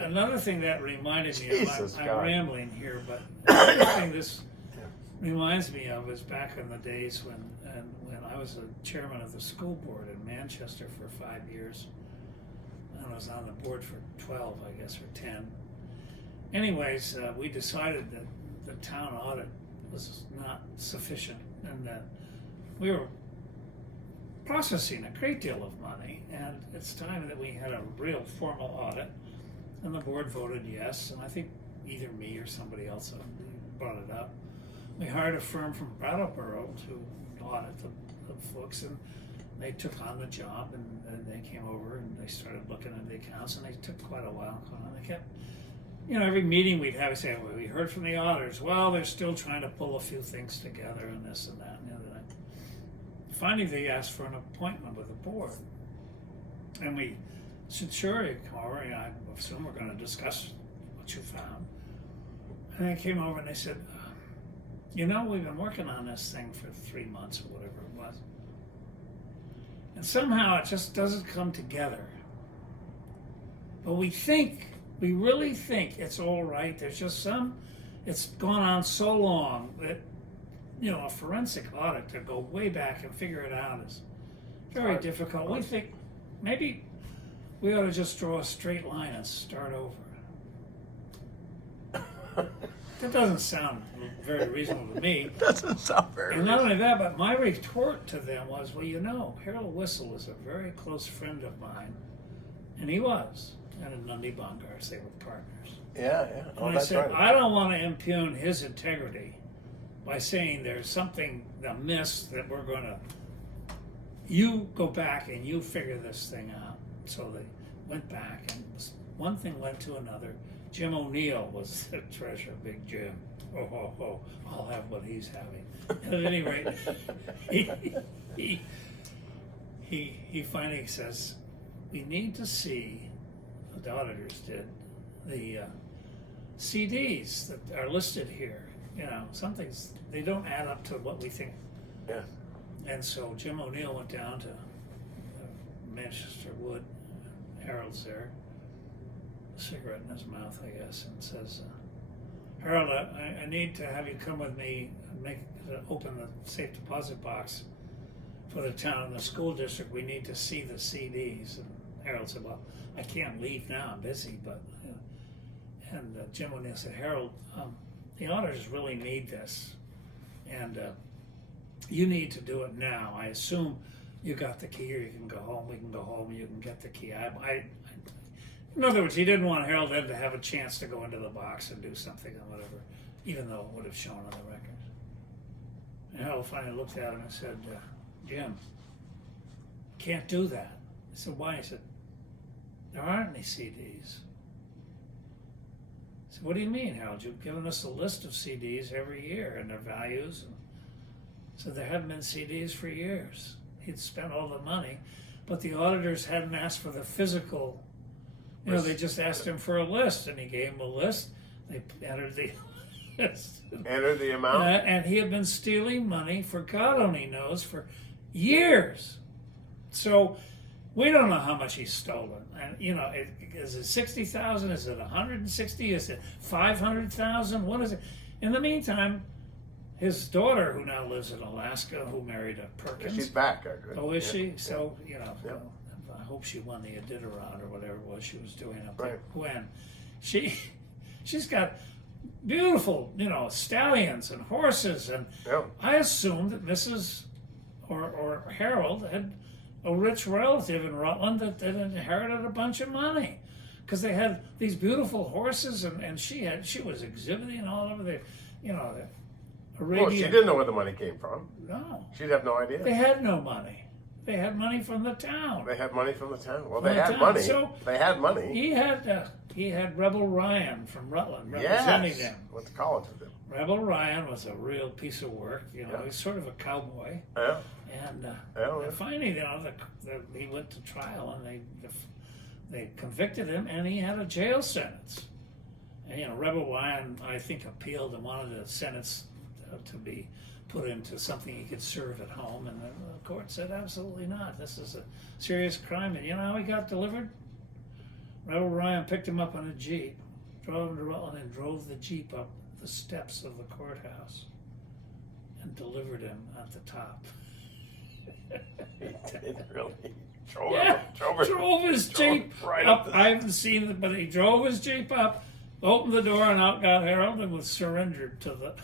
another thing that reminded me Jesus of, I'm God. rambling here, but another thing this reminds me of is back in the days when I was a chairman of the school board in Manchester for 5 years. And I was on the board for 12, I guess, or 10. Anyways, we decided that the town audit was not sufficient and that we were processing a great deal of money, and it's time that we had a real formal audit. And the board voted yes, and I think either me or somebody else brought it up. We hired a firm from Brattleboro to audit the books, and they took on the job, and they came over and they started looking at the accounts, and they took quite a while. They kept, you know, every meeting we'd have, we say, well, we heard from the auditors. Well, they're still trying to pull a few things together and this and that and the other thing. Finally, they asked for an appointment with the board. And we said, sure, you come over. I assume we're going to discuss what you found. And they came over and they said, you know, we've been working on this thing for 3 months or whatever it was. And somehow it just doesn't come together. But we really think it's all right. There's just it's gone on so long that, you know, a forensic audit to go way back and figure it out is very difficult. We think maybe we ought to just draw a straight line and start over. That doesn't sound very reasonable to me. It doesn't sound very And not only that, but my retort to them was, well, you know, Harold Whistle is a very close friend of mine. And he was. And in Nundy Bongars, they were partners. Yeah, yeah. Oh, And I that's said, right. I don't want to impugn his integrity by saying there's something amiss that we're going to, you go back and you figure this thing out. So they went back, and one thing led to another. Jim O'Neill was the treasurer, Big Jim. Oh, I'll have what he's having. And at any rate, he finally says, we need to see, the auditors did, the CDs that are listed here. You know, some things, they don't add up to what we think. Yeah. And so Jim O'Neill went down to Manchester Wood, Harold's there, a cigarette in his mouth, I guess, and says, Harold, I need to have you come with me and open the safe deposit box for the town and the school district. We need to see the CDs. And Harold said, well, I can't leave now, I'm busy, but, and Jim O'Neill said, Harold, the auditors really need this, and you need to do it now. I assume you got the key, or you can go home. We can go home, and you can get the key. In other words, he didn't want Harold then to have a chance to go into the box and do something or whatever, even though it would have shown on the records. And Harold finally looked at him and said, Jim, can't do that. I said, why? He said, there aren't any CDs. I said, what do you mean, Harold? You've given us a list of CDs every year and their values. And so there haven't been CDs for years. He'd spent all the money, but the auditors hadn't asked for the physical. You know, they just asked him for a list, and he gave him a list. They entered the list. Enter the amount. And he had been stealing money for God only knows for years. So we don't know how much he's stolen. And you know, is it 60,000? Is it 160? Is it 500,000? What is it? In the meantime, his daughter, who now lives in Alaska, who married a Perkins. She's back, actually. Oh, is Yeah. she? So, you know, Yeah. I hope she won the Iditarod or whatever it was she was doing up Right. there. Gwen. She's got beautiful, stallions and horses. And Yeah. I assumed that Mrs. or Harold had a rich relative in Rutland that inherited a bunch of money, because they had these beautiful horses, and she was exhibiting all over the Arabian. Well, she didn't know where the money came from. No, She'd have no idea. they had no money. They had money from the town. They had money from the town. Well, From they the had town. money. So they had money. He had Rebel Ryan from Rutland representing Yes. them. Went to college with him. Rebel Ryan was a real piece of work. Yeah. He's sort of a cowboy. Yeah. And Yeah. finally, he went to trial, and they convicted him, and he had a jail sentence. And Rebel Ryan, I think, appealed and wanted the sentence to be put into something he could serve at home, and the court said absolutely not. This is a serious crime. And you know how he got delivered? Rebel Ryan picked him up on a Jeep, drove him to Rutland, and drove the Jeep up the steps of the courthouse and delivered him at the top. He did really. Drove Yeah, drove his drove Jeep right up. up I haven't seen it, but he drove his Jeep up, opened the door, and out got Harold, and was surrendered to the.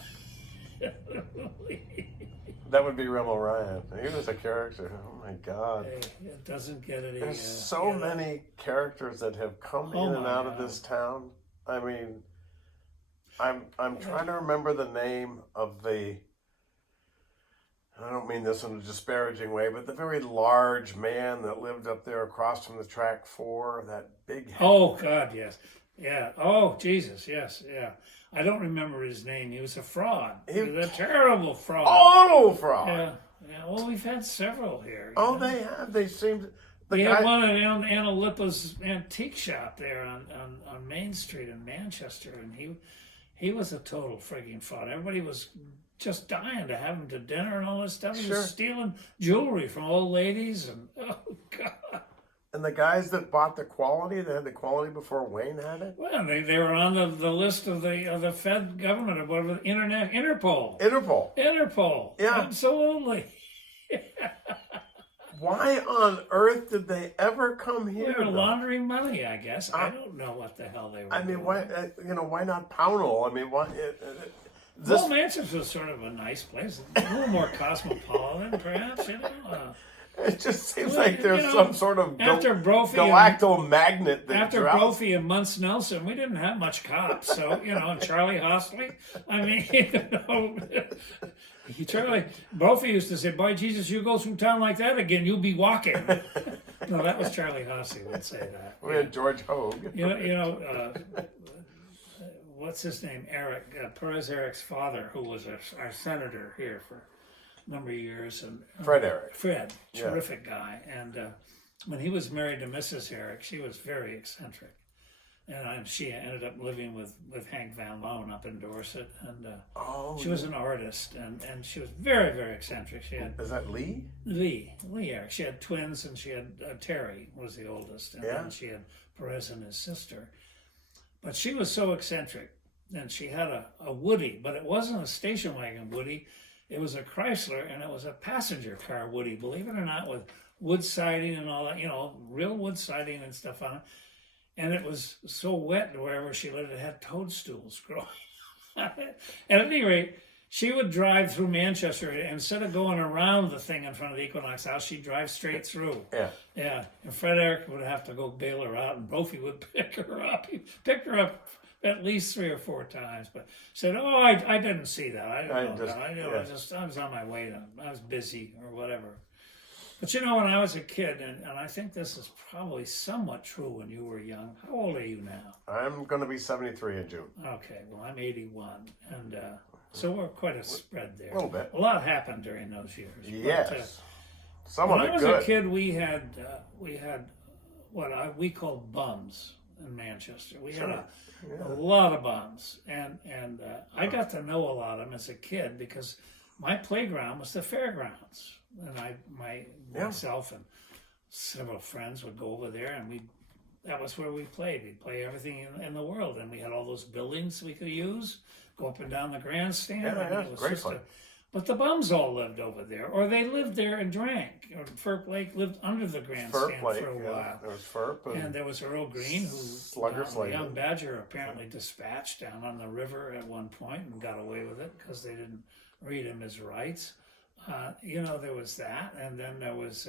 That would be Rebel Ryan. He was a character. Oh my God. Hey, it doesn't get any. There's so many characters that have come Oh in and my out of God. this town. I mean, I'm trying to remember the name of the. I don't mean this in a disparaging way, but the very large man that lived up there across from the track 4, that big. Oh God, yes, yeah. Oh Jesus, yes, yeah. I don't remember his name. He was a fraud. He was a terrible fraud. Total fraud. Yeah, yeah. Well, we've had several here. Oh, they have. They seemed. We had one at Anna Lippa's antique shop there on Main Street in Manchester, and he was a total frigging fraud. Everybody was just dying to have him to dinner and all this stuff. He Sure. was stealing jewelry from old ladies, and oh God. And the guys that bought the quality, they had the quality before Wayne had it. Well, they were on the list of the Fed government, or whatever, Interpol. Interpol. Yeah. Absolutely. Why on earth did they ever come They here? were though? laundering money, I guess. I don't know what the hell they were. I mean, doing. why? Why not Pownell? I mean, why? This, Well, Manchester was sort of a nice place, a little more cosmopolitan, perhaps. it just seems Well, like there's some sort of after Brophy and- galactomagnet that After drops. Brophy and Muntz Nelson, we didn't have much cops. So, and Charlie Hostley. I mean, Brophy used to say, "By Jesus, you go through town like that again, you'll be walking." No, that was Charlie Hostley would say that. We had George Hogue. What's his name? Eric, Perez Eric's father, who was our senator here for a number of years. And Fred Eric. Fred, Yeah. terrific guy. And when he was married to Mrs. Eric, she was very eccentric. And she ended up living with Hank Van Loan up in Dorset. And she was an artist, and she was very, very eccentric. She had Is that Lee? Lee Eric. She had twins, and she had Terry was the oldest. And then she had Perez and his sister. But she was so eccentric, and she had a Woody, but it wasn't a station wagon Woody. It was a Chrysler, and it was a passenger car Woody, believe it or not, with wood siding and all that, real wood siding and stuff on it. And it was so wet wherever she lived, it had toadstools growing on it. At any rate, she would drive through Manchester, and instead of going around the thing in front of the Equinox House, she'd drive straight through. Yeah. And Fred Eric would have to go bail her out, and Brophy would pick her up. He picked her up at least 3 or 4 times, but said, "Oh, I didn't see that. I was on my way. I was busy or whatever." But when I was a kid, and I think this is probably somewhat true when you were young. How old are you now? I'm going to be 73 in June. Okay, well, I'm 81, and so we're quite a spread there. A little bit. A lot happened during those years. Yes. But, Some when of I it was good. a kid, we had what we called bums in Manchester. We had a lot of bums, and I got to know a lot of them as a kid because my playground was the fairgrounds, and myself and several friends would go over there, and that was where we played. We'd play everything in the world, and we had all those buildings we could use, go up and down the grandstand. Yeah, I mean, it was great just fun. But the bums all lived over there, or they lived there and drank. Or Ferp Lake lived under the grandstand Ferp Lake, for a yeah. while. There was Ferp And there was Earl Green, who Slugger the Slavin. young Badger apparently dispatched down on the river at one point and got away with it because they didn't read him his rights. There was that. And then there was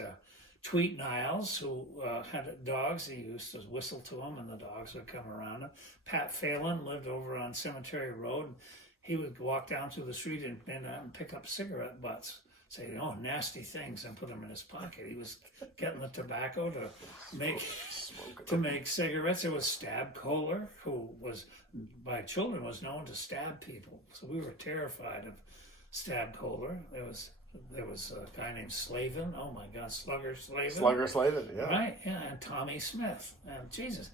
Tweet Niles, who had dogs. He used to whistle to them, and the dogs would come around him. Pat Phelan lived over on Cemetery Road. He would walk down through the street and pick up cigarette butts, say, "Oh, nasty things," and put them in his pocket. He was getting the tobacco to make cigarettes. There was Stab Kohler, who was by children was known to stab people, so we were terrified of Stab Kohler. There was a guy named Slavin. Oh my God, Slugger Slavin. Slugger Slavin, yeah. Right, yeah, and Tommy Smith. And Jesus,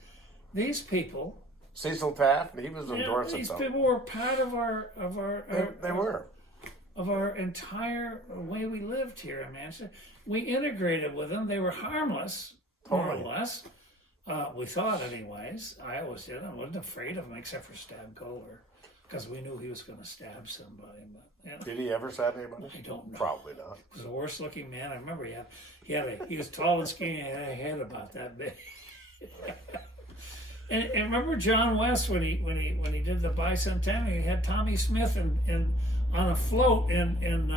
these people. Cecil Taft, he was in Dorset. These people were part of They were. Of our entire way we lived here in Manchester. We integrated with them. They were harmless, more or less. We thought, anyways. I always did. I wasn't afraid of them, except for Stab Kohler, because we knew he was going to stab somebody. But did he ever stab anybody? I don't know. Probably not. He was the worst looking man. I remember he was tall and skinny. He had a head about that big. And remember John West when he did the bicentennial, he had Tommy Smith in on a float in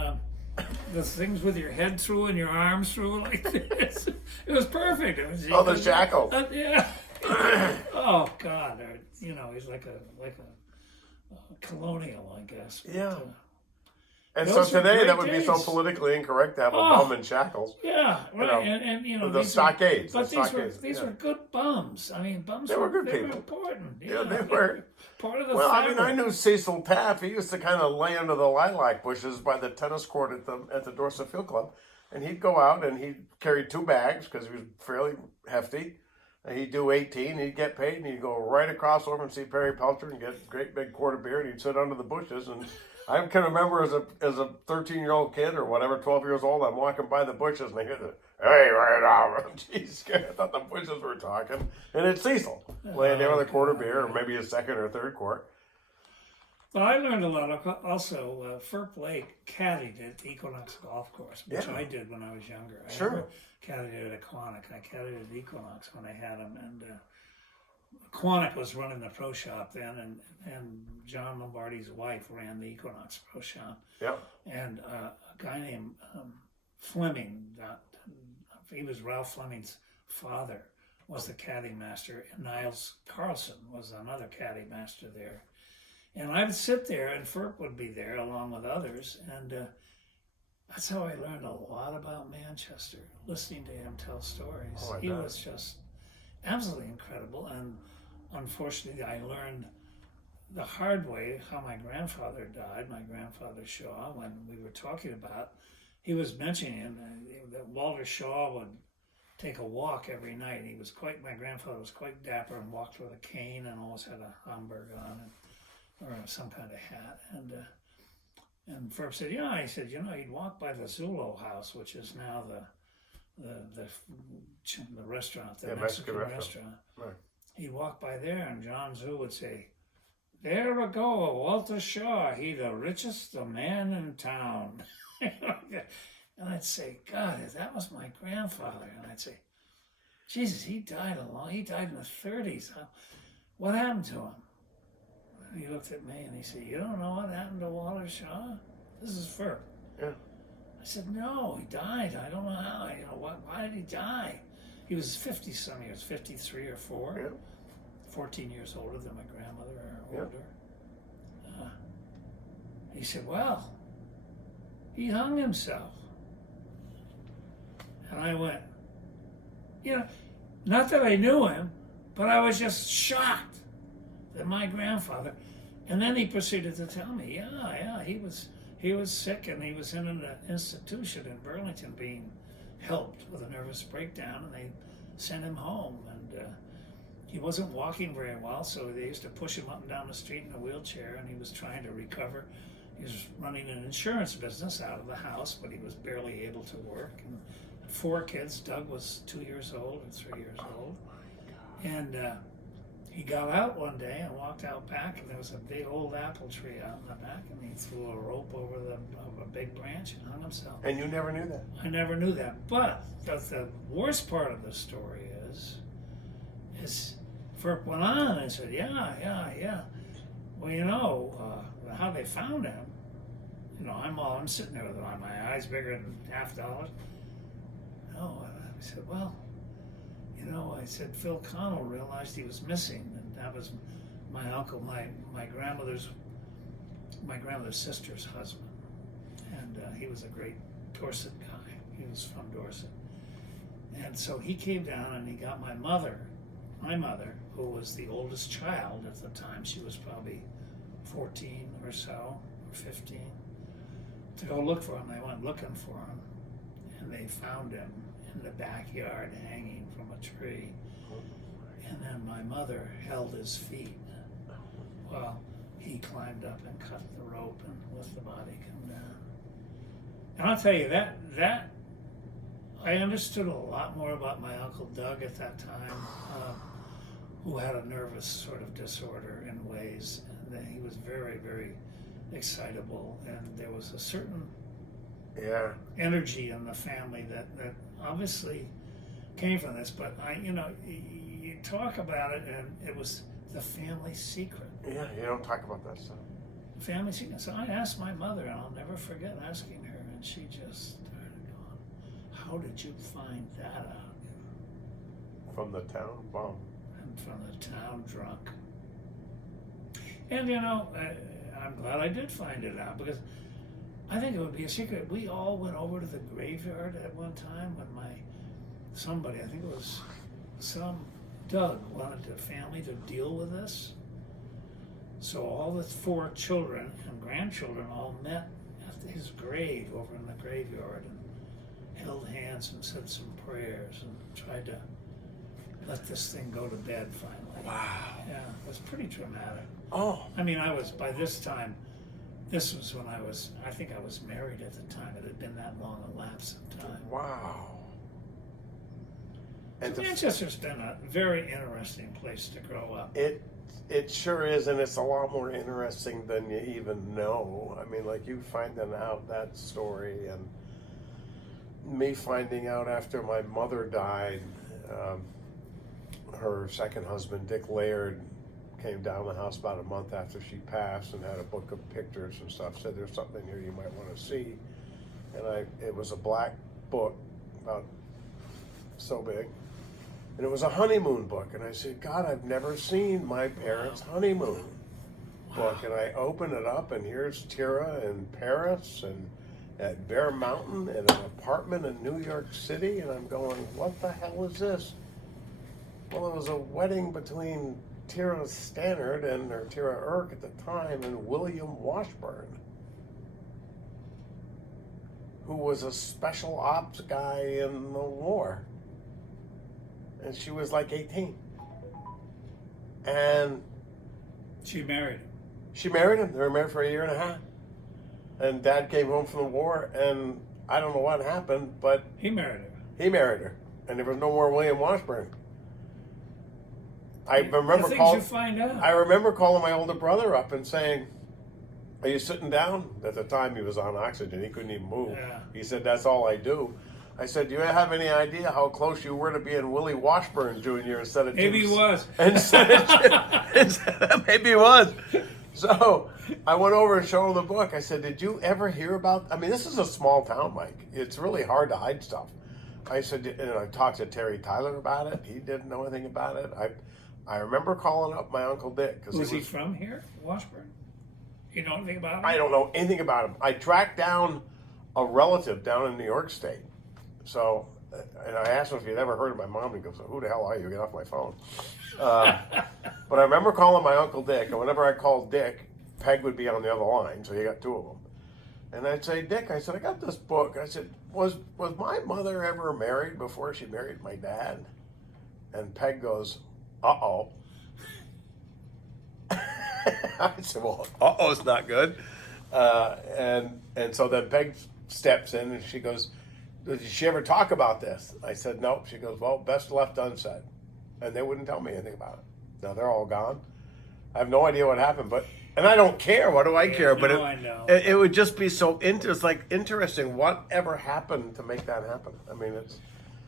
the things with your head through and your arms through like this. It was perfect. The shackles. Yeah. Oh God, he's like a colonial, I guess. But, yeah. And so today that would be so politically incorrect to have a bum in shackles. Yeah, right. And the stockades. But these were good bums. I mean, bums were good people. Were important. Yeah, they were part of the fabric. fabric. I knew Cecil Taft. He used to kind of lay under the lilac bushes by the tennis court at the Dorset Field Club, and he'd go out and he'd carry 2 bags because he was fairly hefty. And he'd do 18, he'd get paid, and he'd go right across over and see Perry Pelter and get a great big quart of beer, and he'd sit under the bushes. And I can remember as a 13-year-old kid or whatever, 12 years old, I'm walking by the bushes and I hear the, "Hey, right now." Jeez, I thought the bushes were talking. And it's Cecil laying there with a quart of beer, or maybe a second or third quart. But I learned a lot. Also, Ferp Lake caddied at Equinox Golf Course, which I did when I was younger. I never caddied at Aquanic. I caddied at Equinox when I had them, and Aquanic was running the pro shop then, and John Lombardi's wife ran the Equinox pro shop. Yeah. And a guy named Fleming, he was Ralph Fleming's father, was the caddy master, and Niles Carlson was another caddy master there. And I would sit there, and Ferp would be there along with others, and that's how I learned a lot about Manchester, listening to him tell stories. He was just absolutely incredible, and unfortunately I learned the hard way how my grandfather died, my grandfather Shaw, when we were talking about, he was mentioning that Walter Shaw would take a walk every night. My grandfather was quite dapper and walked with a cane and always had a Homburg on or some kind of hat. And Ferb said, he said, he'd walk by the Zulo House, which is now the restaurant, the Mexican restaurant. Right. He'd walk by there, and John Zoo would say, "There we go, Walter Shaw. He the richest man in town." And I'd say, "God, if that was my grandfather." And I'd say, "Jesus, he died in the 30s. What happened to him?" And he looked at me and he said, "You don't know what happened to Walter Shaw? This is Ferb." Yeah. I said, "No, he died. I don't know how. Why did he die?" He was 50-some years, 53 or 4, 14 years older than my grandmother or older. He said, "Well, he hung himself." And I went, not that I knew him, but I was just shocked that my grandfather. And then he proceeded to tell me, he was sick and he was in an institution in Burlington being helped with a nervous breakdown, and they sent him home, and he wasn't walking very well, so they used to push him up and down the street in a wheelchair, and he was trying to recover. He was running an insurance business out of the house, but he was barely able to work. And 4 kids. Doug was 2 years old or 3 years old. And he got out one day and walked out back, and there was a big old apple tree out in the back, and he threw a rope over a big branch and hung himself. And you never knew that? I never knew that. But the worst part of the story is Ferk went on and said, yeah. Well, you know, how they found him, you know, I'm sitting there with my eyes bigger than $50. No, I said, well, you know, I said, Phil Connell realized he was missing, and that was my uncle, my grandmother's sister's husband, and he was a great Dorset guy. He was from Dorset, and so he came down and he got my mother, who was the oldest child at the time. She was probably 14 or so, or 15, to go look for him. They went looking for him, and they found him in the backyard hanging from a tree. And then my mother held his feet while he climbed up and cut the rope and let the body come down. And I'll tell you, that I understood a lot more about my Uncle Doug at that time, who had a nervous sort of disorder in ways, and that he was very, very excitable, and there was a certain energy in the family that obviously came from this. But you talk about it, and it was the family secret. Yeah, you don't talk about that stuff. Family secret. So I asked my mother, and I'll never forget asking her, and she just started going, "How did you find that out?" From the town bum. And from the town drunk. And you know, I'm glad I did find it out, because I think it would be a secret. We all went over to the graveyard at one time when somebody, I think it was Doug, wanted the family to deal with this. So all the 4 children and grandchildren all met at his grave over in the graveyard and held hands and said some prayers and tried to let this thing go to bed finally. Wow. Yeah, it was pretty dramatic. Oh. I mean, by this time, this was when I think I was married at the time. It had been that long a lapse of time. Wow. And So Manchester's been a very interesting place to grow up. it sure is, and it's a lot more interesting than you even know. I mean, like you finding out that story, and me finding out after my mother died, her second husband, Dick Laird, came down the house about a month after she passed and had a book of pictures and stuff. Said, "There's something in here you might want to see." And it was a black book about so big, and it was a honeymoon book. And I said, "God, I've never seen my parents' honeymoon book." And I open it up, and here's Tira in Paris and at Bear Mountain in an apartment in New York City, and I'm going, "What the hell is this?" Well, it was a wedding between Tira Stannard or Tira Irk at the time and William Washburn, who was a special ops guy in the war. And she was like 18. And She married him. she married him. They were married for 1.5 years. And Dad came home from the war, and I don't know what happened, but He married her. he married her. And there was no more William Washburn. I remember the things you find out. I remember calling my older brother up and saying, "Are you sitting down?" At the time, he was on oxygen. He couldn't even move. Yeah. He said, "That's all I do." I said, "Do you have any idea how close you were to being Willie Washburn Jr. instead of Maybe he Jim- was. Maybe he was. So I went over and showed him the book. I said, "Did you ever hear about?" I mean, this is a small town, Mike. It's really hard to hide stuff. I said, and I talked to Terry Tyler about it. He didn't know anything about it. I remember calling up my Uncle Dick. Was he from here, Washburn? You know anything about him? I don't know anything about him. I tracked down a relative down in New York State. So, and I asked him if he'd ever heard of my mom. He goes, "Who the hell are you? Get off my phone." But I remember calling my Uncle Dick, and whenever I called Dick, Peg would be on the other line, so you got 2 of them. And I'd say, "Dick," I said, "I got this book." I said, was my mother ever married before she married my dad?" And Peg goes, "Uh-oh." I said, "Well, uh-oh's not good." And so then Peg steps in and she goes, "Did she ever talk about this?" I said, "Nope." She goes, "Well, best left unsaid." And they wouldn't tell me anything about it. Now they're all gone. I have no idea what happened, and I don't care. What do I care? But I know. it would just be so interesting. Whatever happened to make that happen? I mean, it's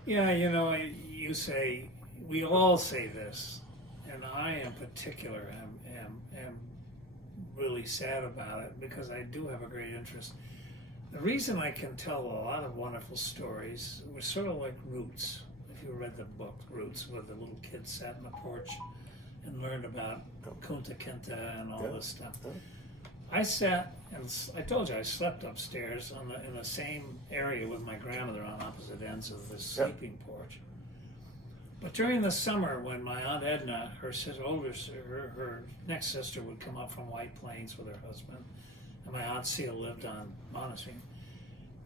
Yeah, you say, we all say this, and I in particular am really sad about it because I do have a great interest. The reason I can tell a lot of wonderful stories was sort of like Roots. If you read the book Roots, where the little kid sat in the porch and learned about Kunta Kinte and all this stuff. I sat and I told you I slept upstairs in the same area with my grandmother on opposite ends of the sleeping porch. But during the summer, when my Aunt Edna, her next sister, would come up from White Plains with her husband, and my Aunt Seal lived on Montesine,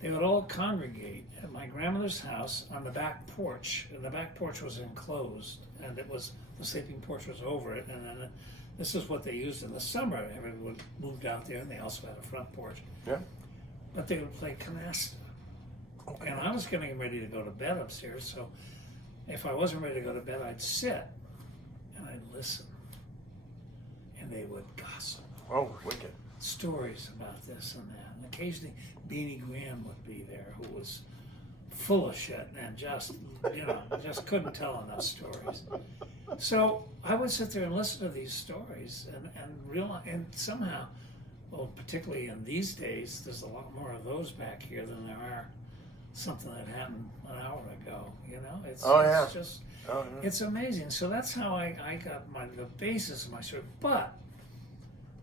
they would all congregate at my grandmother's house on the back porch. And the back porch was enclosed, and the sleeping porch was over it, and then this is what they used in the summer. Everyone moved out there, and they also had a front porch. Yeah. But they would play canasta. Okay. And I was getting ready to go to bed upstairs, so if I wasn't ready to go to bed, I'd sit and I'd listen. And they would gossip. Oh, wicked. Stories about this and that. And occasionally Beanie Graham would be there, who was full of shit and just couldn't tell enough stories. So I would sit there and listen to these stories and realize, and somehow, well, particularly in these days, there's a lot more of those back here than there are something that happened an hour ago. It's just, it's amazing. So that's how I got the basis of my story. But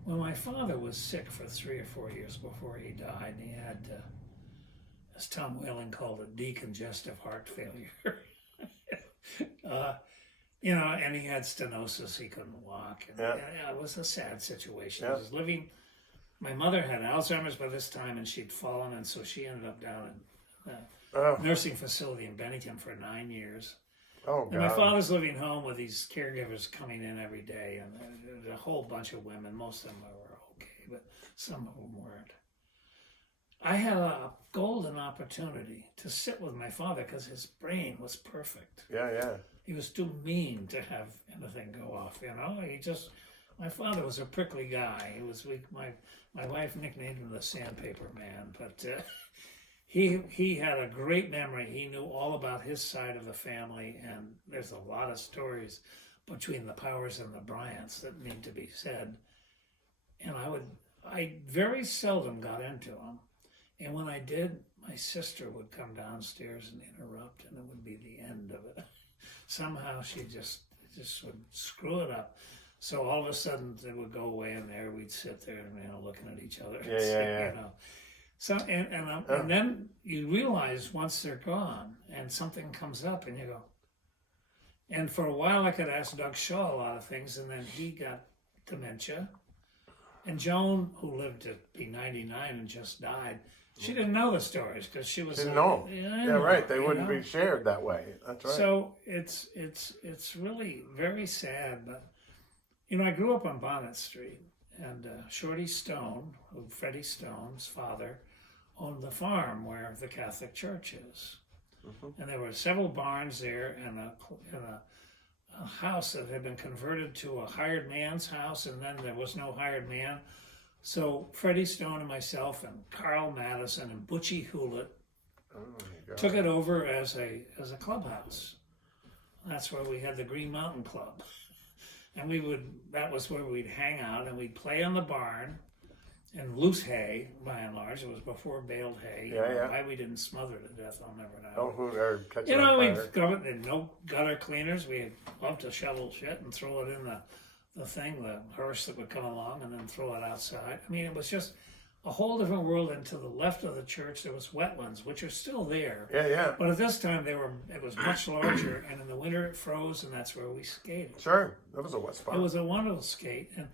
when my father was sick for 3 or 4 years before he died, he had, as Tom Whaling called it, decongestive heart failure. And he had stenosis, he couldn't walk. And it was a sad situation. He was living, my mother had Alzheimer's by this time, and she'd fallen, and so she ended up down in a nursing facility in Bennington for 9 years. Oh, God. And my father's living home with these caregivers coming in every day, and a whole bunch of women. Most of them were okay, but some of them weren't. I had a golden opportunity to sit with my father because his brain was perfect. Yeah. He was too mean to have anything go off, my father was a prickly guy. He was weak. My wife nicknamed him the Sandpaper Man, but he had a great memory. He knew all about his side of the family, and there's a lot of stories between the Powers and the Bryants that need to be said. And I very seldom got into them. And when I did, my sister would come downstairs and interrupt, and it would be the end of it. Somehow she just would screw it up. So all of a sudden they would go away, and there we'd sit there and looking at each other. Yeah. So and then you realize once they're gone, and something comes up, and you go. And for a while I could ask Doug Shaw a lot of things, and then he got dementia. And Joan, who lived to be 99 and just died, she didn't know the stories because she was. Didn't know. Right. They wouldn't be shared that way. That's right. So it's really very sad. But I grew up on Bonnet Street, and Shorty Stone, Freddie Stone's father, owned the farm where the Catholic Church is, and there were several barns there, and a house that had been converted to a hired man's house, and then there was no hired man. So Freddie Stone and myself and Carl Madison and Butchie Hewlett took it over as a clubhouse. That's where we had the Green Mountain Club. And that was where we'd hang out, and we'd play on the barn and loose hay, by and large. It was before baled hay. Why we didn't smother to death, I'll never know. We'd go, and no gutter cleaners. We'd love to shovel shit and throw it in the hearse that would come along, and then throw it outside. I mean, it was just a whole different world. And to the left of the church, there was wetlands, which are still there. But at this time, it was much larger, and in the winter it froze, and that's where we skated. Sure, that was a wet spot. It was a wonderful skate, and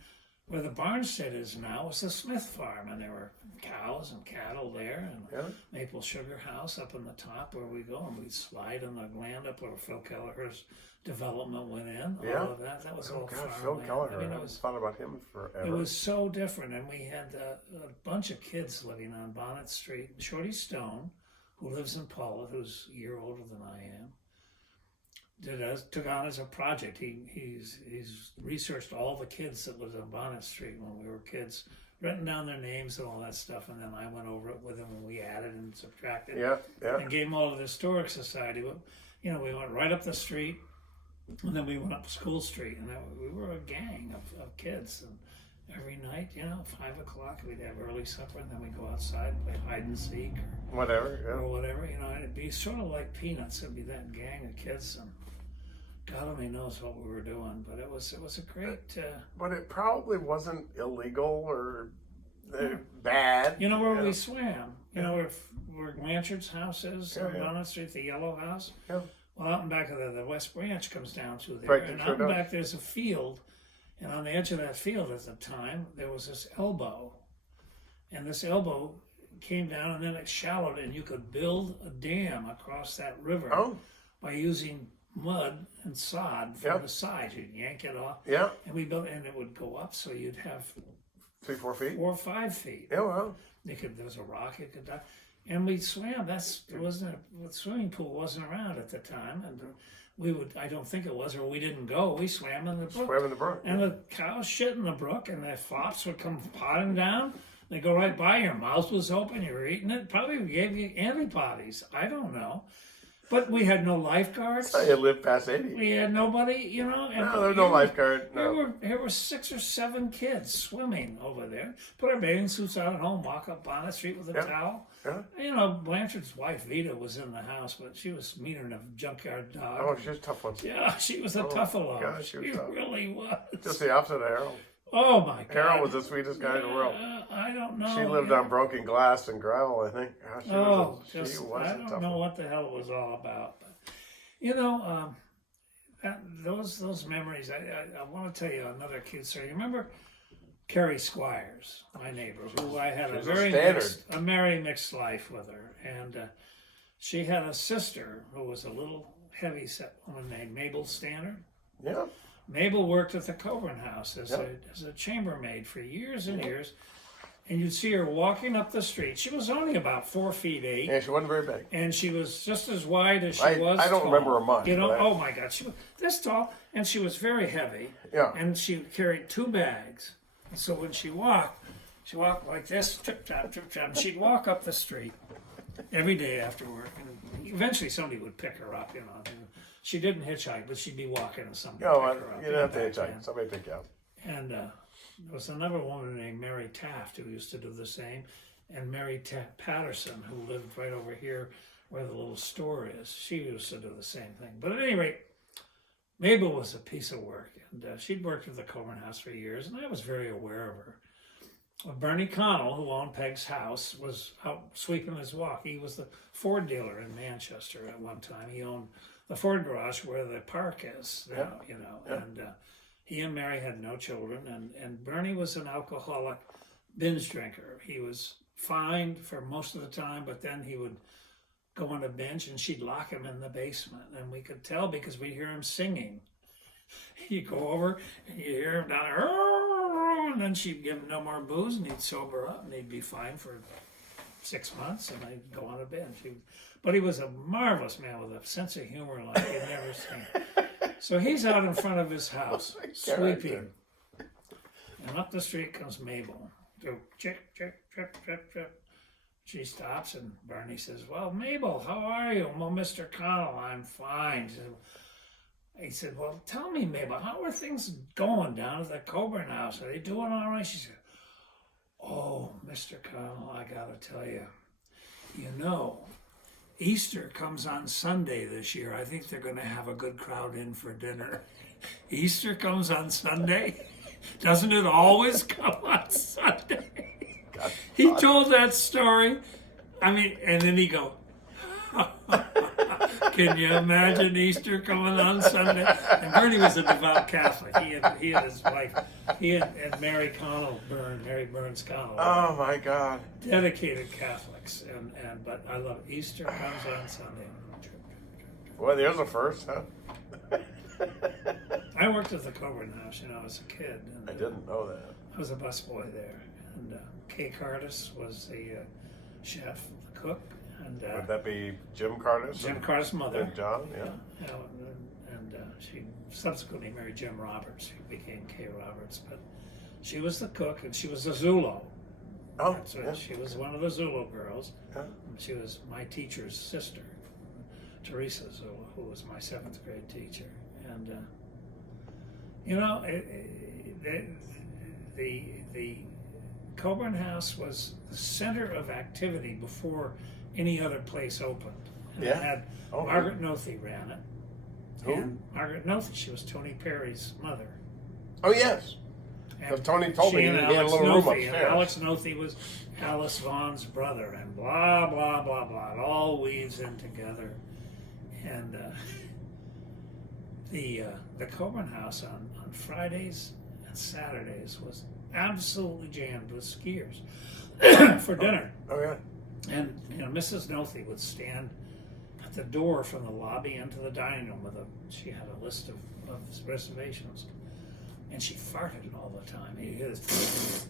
where the barnstead is now was the Smith farm, and there were cows and cattle there, and Maple Sugar House up on the top where we go, and we'd slide on the land up where Phil Kelleher's development went in. All of that was all farm. Phil Kelleher. I thought about him forever. It was so different, and we had a bunch of kids living on Bonnet Street. Shorty Stone, who lives in Paula, who's a year older than I am. took on as a project. He's researched all the kids that lived on Bonnet Street when we were kids, written down their names and all that stuff, and then I went over it with him and we added and subtracted. Yeah. And gave him all to the Historic Society. But, we went right up the street, and then we went up School Street, and we were a gang of kids. And every night, 5 o'clock, we'd have early supper, and then we'd go outside and play hide and seek Whatever. Yeah. or whatever. And it'd be sort of like Peanuts. It'd be that gang of kids, and God only knows what we were doing. But it was a great. But it probably wasn't illegal or bad. Where we swam. Where Blanchard's house is on Bonnet Street, the yellow house. Yeah. Well, out in back of the West Branch comes down through there, Right, and sure out in does. back there's a field, and on the edge of that field at the time there was this elbow, and this elbow came down and then it shallowed, and you could build a dam across that river by using mud and sod from the side. You'd yank it off, and we built, and it would go up, so you'd have 3-4 feet. 4 or 5 feet. Yeah, well. There was a rock you could dive. And we swam. The swimming pool wasn't around at the time, and I don't think it was, or we didn't go. We swam in the brook. Swam in the brook. And the cows shit in the brook, and the flops would come potting down. They go right by, your mouth was open, you were eating it. Probably gave you antibodies. I don't know. But we had no lifeguards. You lived past 80. We had nobody, And No, there was no lifeguard. No. There were 6 or 7 kids swimming over there. Put our bathing suits on at home, walk up Bonnet Street with a towel. Yeah. Blanchard's wife, Vita, was in the house, but she was meaner than a junkyard dog. Oh, she was a tough one. Yeah, she was a tough along. God, she was tough. Really was. Just the opposite of Harold. Oh, my God. Harold was the sweetest guy in the world. I don't know. She lived on broken glass and gravel, I think. She was I a don't tough know one. what the hell it was all about. But, those memories, I want to tell you another cute story. You remember Carrie Squires, my neighbor, who I had a very mixed life with her. And she had a sister who was a little heavy-set woman named Mabel Stannard. Yeah. Mabel worked at the Coburn House as a chambermaid for years and years. And you'd see her walking up the street. She was only about 4 feet 8. Yeah, she wasn't very big. And she was just as wide as she was I don't tall. remember her much. Oh my God, she was this tall, and she was very heavy. Yeah. And she carried 2 bags. And so when she walked like this, trip trap, and she'd walk up the street every day after work. And eventually somebody would pick her up, And she didn't hitchhike, but she'd be walking and somebody pick her up. You didn't have to hitchhike. Somebody pick you up. And there was another woman named Mary Taft who used to do the same, and Mary Patterson, who lived right over here where the little store is. She used to do the same thing. But at any rate, Mabel was a piece of work, and she'd worked at the Coburn House for years, and I was very aware of her. Well, Bernie Connell, who owned Peg's house, was out sweeping his walk. He was the Ford dealer in Manchester at one time. He owned the Ford garage where the park is now, and he and Mary had no children, and Bernie was an alcoholic binge drinker. He was fine for most of the time, but then he would go on a binge, and she'd lock him in the basement, and we could tell because we'd hear him singing. He'd go over, and you'd hear him down there, and then she'd give him no more booze, and he'd sober up, and he'd be fine for 6 months, and I'd go on a binge. But he was a marvelous man with a sense of humor like you'd never seen. So he's out in front of his house, sweeping. And up the street comes Mabel. Chip, chip, chip, chip, chip. She stops, and Bernie says, "Well, Mabel, how are you?" "Well, Mr. Connell, I'm fine." He said, "Well, tell me, Mabel, how are things going down at the Coburn House? Are they doing all right?" She said, "Oh, Mr. Connell, I gotta tell you, Easter comes on Sunday this year. I think they're going to have a good crowd in for dinner." Easter comes on Sunday? Doesn't it always come on Sunday? He told that story. And then he go, "Can you imagine Easter coming on Sunday?" And Bernie was a devout Catholic. He and his wife, and Mary Burns Connell. Oh my God! Dedicated Catholics, but I love Easter comes on Sunday. Well, there's a first, huh? I worked at the Coburn House, as a kid. And, I didn't know that. I was a busboy there, and Kay Cardis was the chef, the cook, and Would that be Jim Cardis? Jim Cardis' mother. And John, yeah. She subsequently married Jim Roberts, who became Kay Roberts. But she was the cook, and she was a Zulu. Oh, So yeah. she was one of the Zulu girls. Yeah. She was my teacher's sister, Teresa Zulu, who was my 7th grade teacher. And the Coburn House was the center of activity before any other place opened. And Yeah. it had Oh, Margaret Nothey ran it. Who? And Margaret Nothey, she was Tony Perry's mother. Oh, yes. And Because Tony told me she he and had a Alex little room Nothey, and upstairs. Alex Nothey was Alice Vaughn's brother, and blah blah blah blah. It all weaves in together. And the Coburn House on Fridays and Saturdays was absolutely jammed with skiers for dinner. Oh, yeah. And Mrs. Nothey would stand at the door from the lobby into the dining room she had a list of reservations, and she farted all the time. You hear this.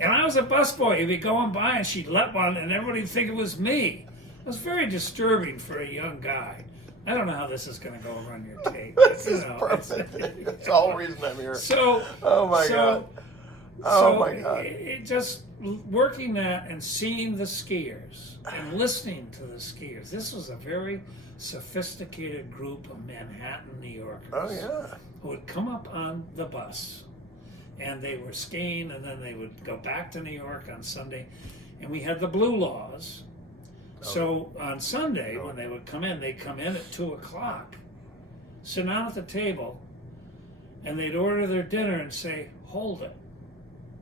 And I was a busboy. He'd be going by, and she'd let one, and everybody'd think it was me. It was very disturbing for a young guy. I don't know how this is going to go over on your tape. This is perfect. That's the whole reason I'm here. So, Oh, my God. Oh, my God. It just working that and seeing the skiers and listening to the skiers. This was a very sophisticated group of Manhattan New Yorkers. Oh, yeah. Who would come up on the bus, and they were skiing, and then they would go back to New York on Sunday, and we had the Blue Laws. So on Sunday, when they would come in, they'd come in at 2:00, sit down at the table, and they'd order their dinner and say, "Hold it,"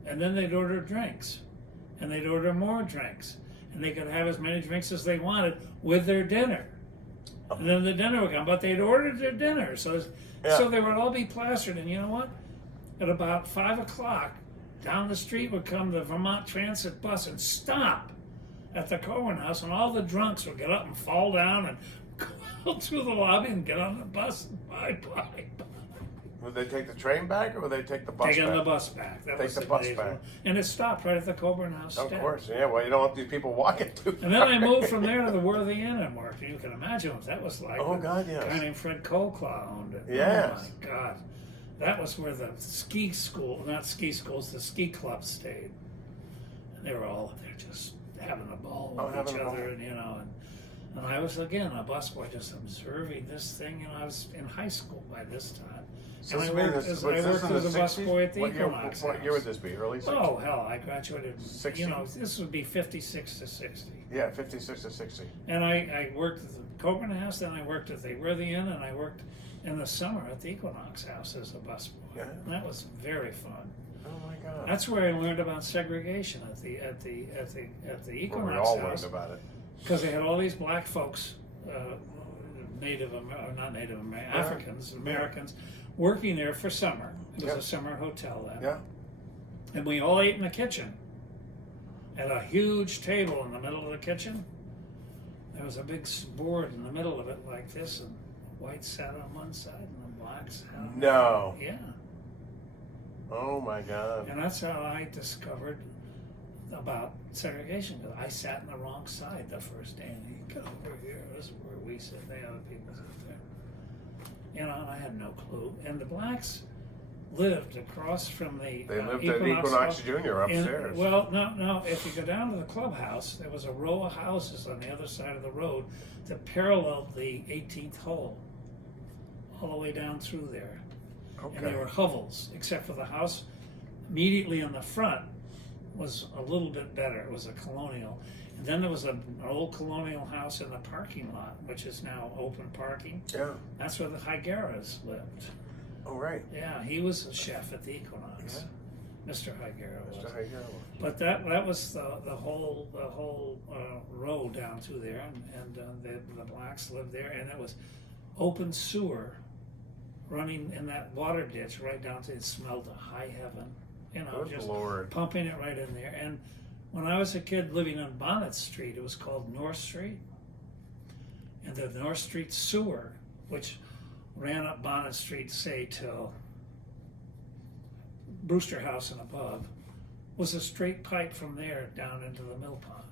and then they'd order drinks, and they'd order more drinks, and they could have as many drinks as they wanted with their dinner. And then the dinner would come, but they'd ordered their dinner, so they would all be plastered. And you know what? At about 5:00, down the street would come the Vermont Transit bus and stop at the Coburn House, and all the drunks would get up and fall down and go through the lobby and get on the bus and bye-bye. Would they take the train back, or would they take the bus Taking back? the bus back. That Take was the bus days back. when- And it stopped right at the Coburn House Of steps. course, yeah. Well, you don't want these people walking too And then I moved from there to the Worthy Inn and worked. And you can imagine what that was like. Oh, The God, yes. guy named Fred Coleclaw owned it. Yes. Oh, my God. That was where the ski school, not ski schools, the ski clubs stayed. And they were all up there just having a ball with having each a ball. other. And I was, again, a busboy just observing this thing. I was in high school by this time. So And I this would be worked the- as, was I this worked in the as a 60s? busboy at the What year- Equinox What year would House. this be? Early 60s? Oh, hell, I graduated, 60? this would be 56 to 60. Yeah, 56 to 60. And I worked at the Coburn House, then I worked at the Worthy Inn, and I worked in the summer at the Equinox House as a busboy. Yeah. And that was very fun. Oh, my God. That's where I learned about segregation at the Well, we Equinox all House, learned about it. because they had all these black folks, Africans, Americans, working there for summer. It was Yeah. a summer hotel then. Yeah. And we all ate in the kitchen. At a huge table in the middle of the kitchen, there was a big board in the middle of it like this, and the whites sat on one side and the blacks sat on the No. other. Yeah. Oh, my God. And that's how I discovered about segregation. 'Cause I sat in the wrong side the first day, and you get over here, this is where we sit, the other people sit there. And I had no clue. And the blacks lived across from the They lived at Equinox House. Junior upstairs. Well, no. If you go down to the clubhouse, there was a row of houses on the other side of the road that paralleled the 18th hole, all the way down through there. And they Okay. were hovels, except for the house immediately in the front was a little bit better. It was a colonial. And then there was an old colonial house in the parking lot, which is now open parking. Yeah. That's where the Higueras lived. Oh, right. Yeah, he was a chef at the Equinox. Mr. Higuera was. Mr. Higuera. But that was the whole row down through there, and the blacks lived there, and it was open sewer running in that water ditch right down to it. Smelled to high heaven, Good just Lord. pumping it right in there. And when I was a kid living on Bonnet Street, it was called North Street, and the North Street sewer, which ran up Bonnet Street, say till Brewster House and above, was a straight pipe from there down into the mill pond.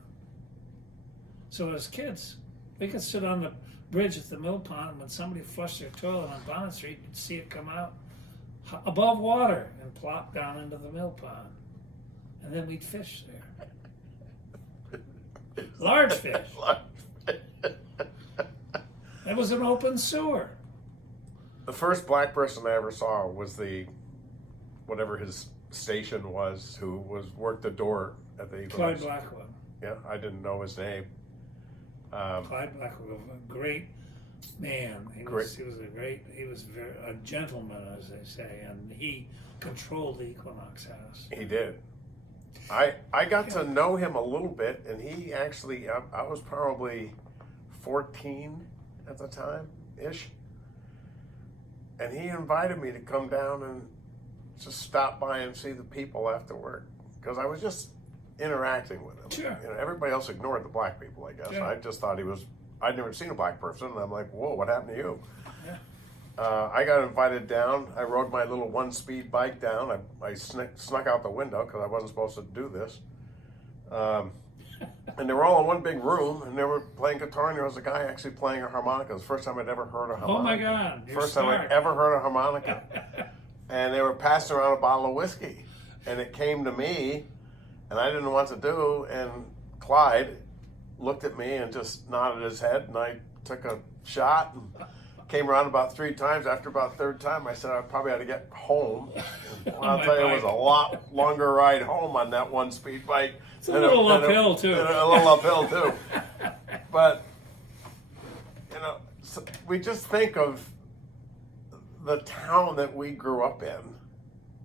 So as kids, we could sit on the bridge at the mill pond. When somebody flushed their toilet on Bonnet Street, you'd see it come out above water and plop down into the mill pond. And then we'd fish there. Large fish. That was an open sewer. The first black person I ever saw was whatever his station was, who worked the door at the Clyde Equinox. Blackwood. Yeah, I didn't know his name. Clyde Blackwood, a great man. He was a gentleman, as they say, and he controlled the Equinox House. He did. I got to know him a little bit, and he actually, I was probably 14 at the time, ish. And he invited me to come down and just stop by and see the people after work. Because I was just interacting with him. Sure. You know, everybody else ignored the black people, I guess. Sure. I just thought I'd never seen a black person, and I'm like, whoa, what happened to you? Yeah. I got invited down. I rode my little one-speed bike down. I snuck out the window because I wasn't supposed to do this. And they were all in one big room, and they were playing guitar, and there was a guy actually playing a harmonica. It was the first time I'd ever heard a harmonica. Oh my God! First time I'd ever heard a harmonica. And they were passing around a bottle of whiskey. And it came to me, and I didn't know what to do, and Clyde looked at me and just nodded his head, and I took a shot and came around about 3 times. After about third time, I said I probably had to get home. And I'll tell you, it was a lot longer ride home on that one-speed bike. It's a little uphill, too. A little uphill, too. But, you know, so we just think of the town that we grew up in,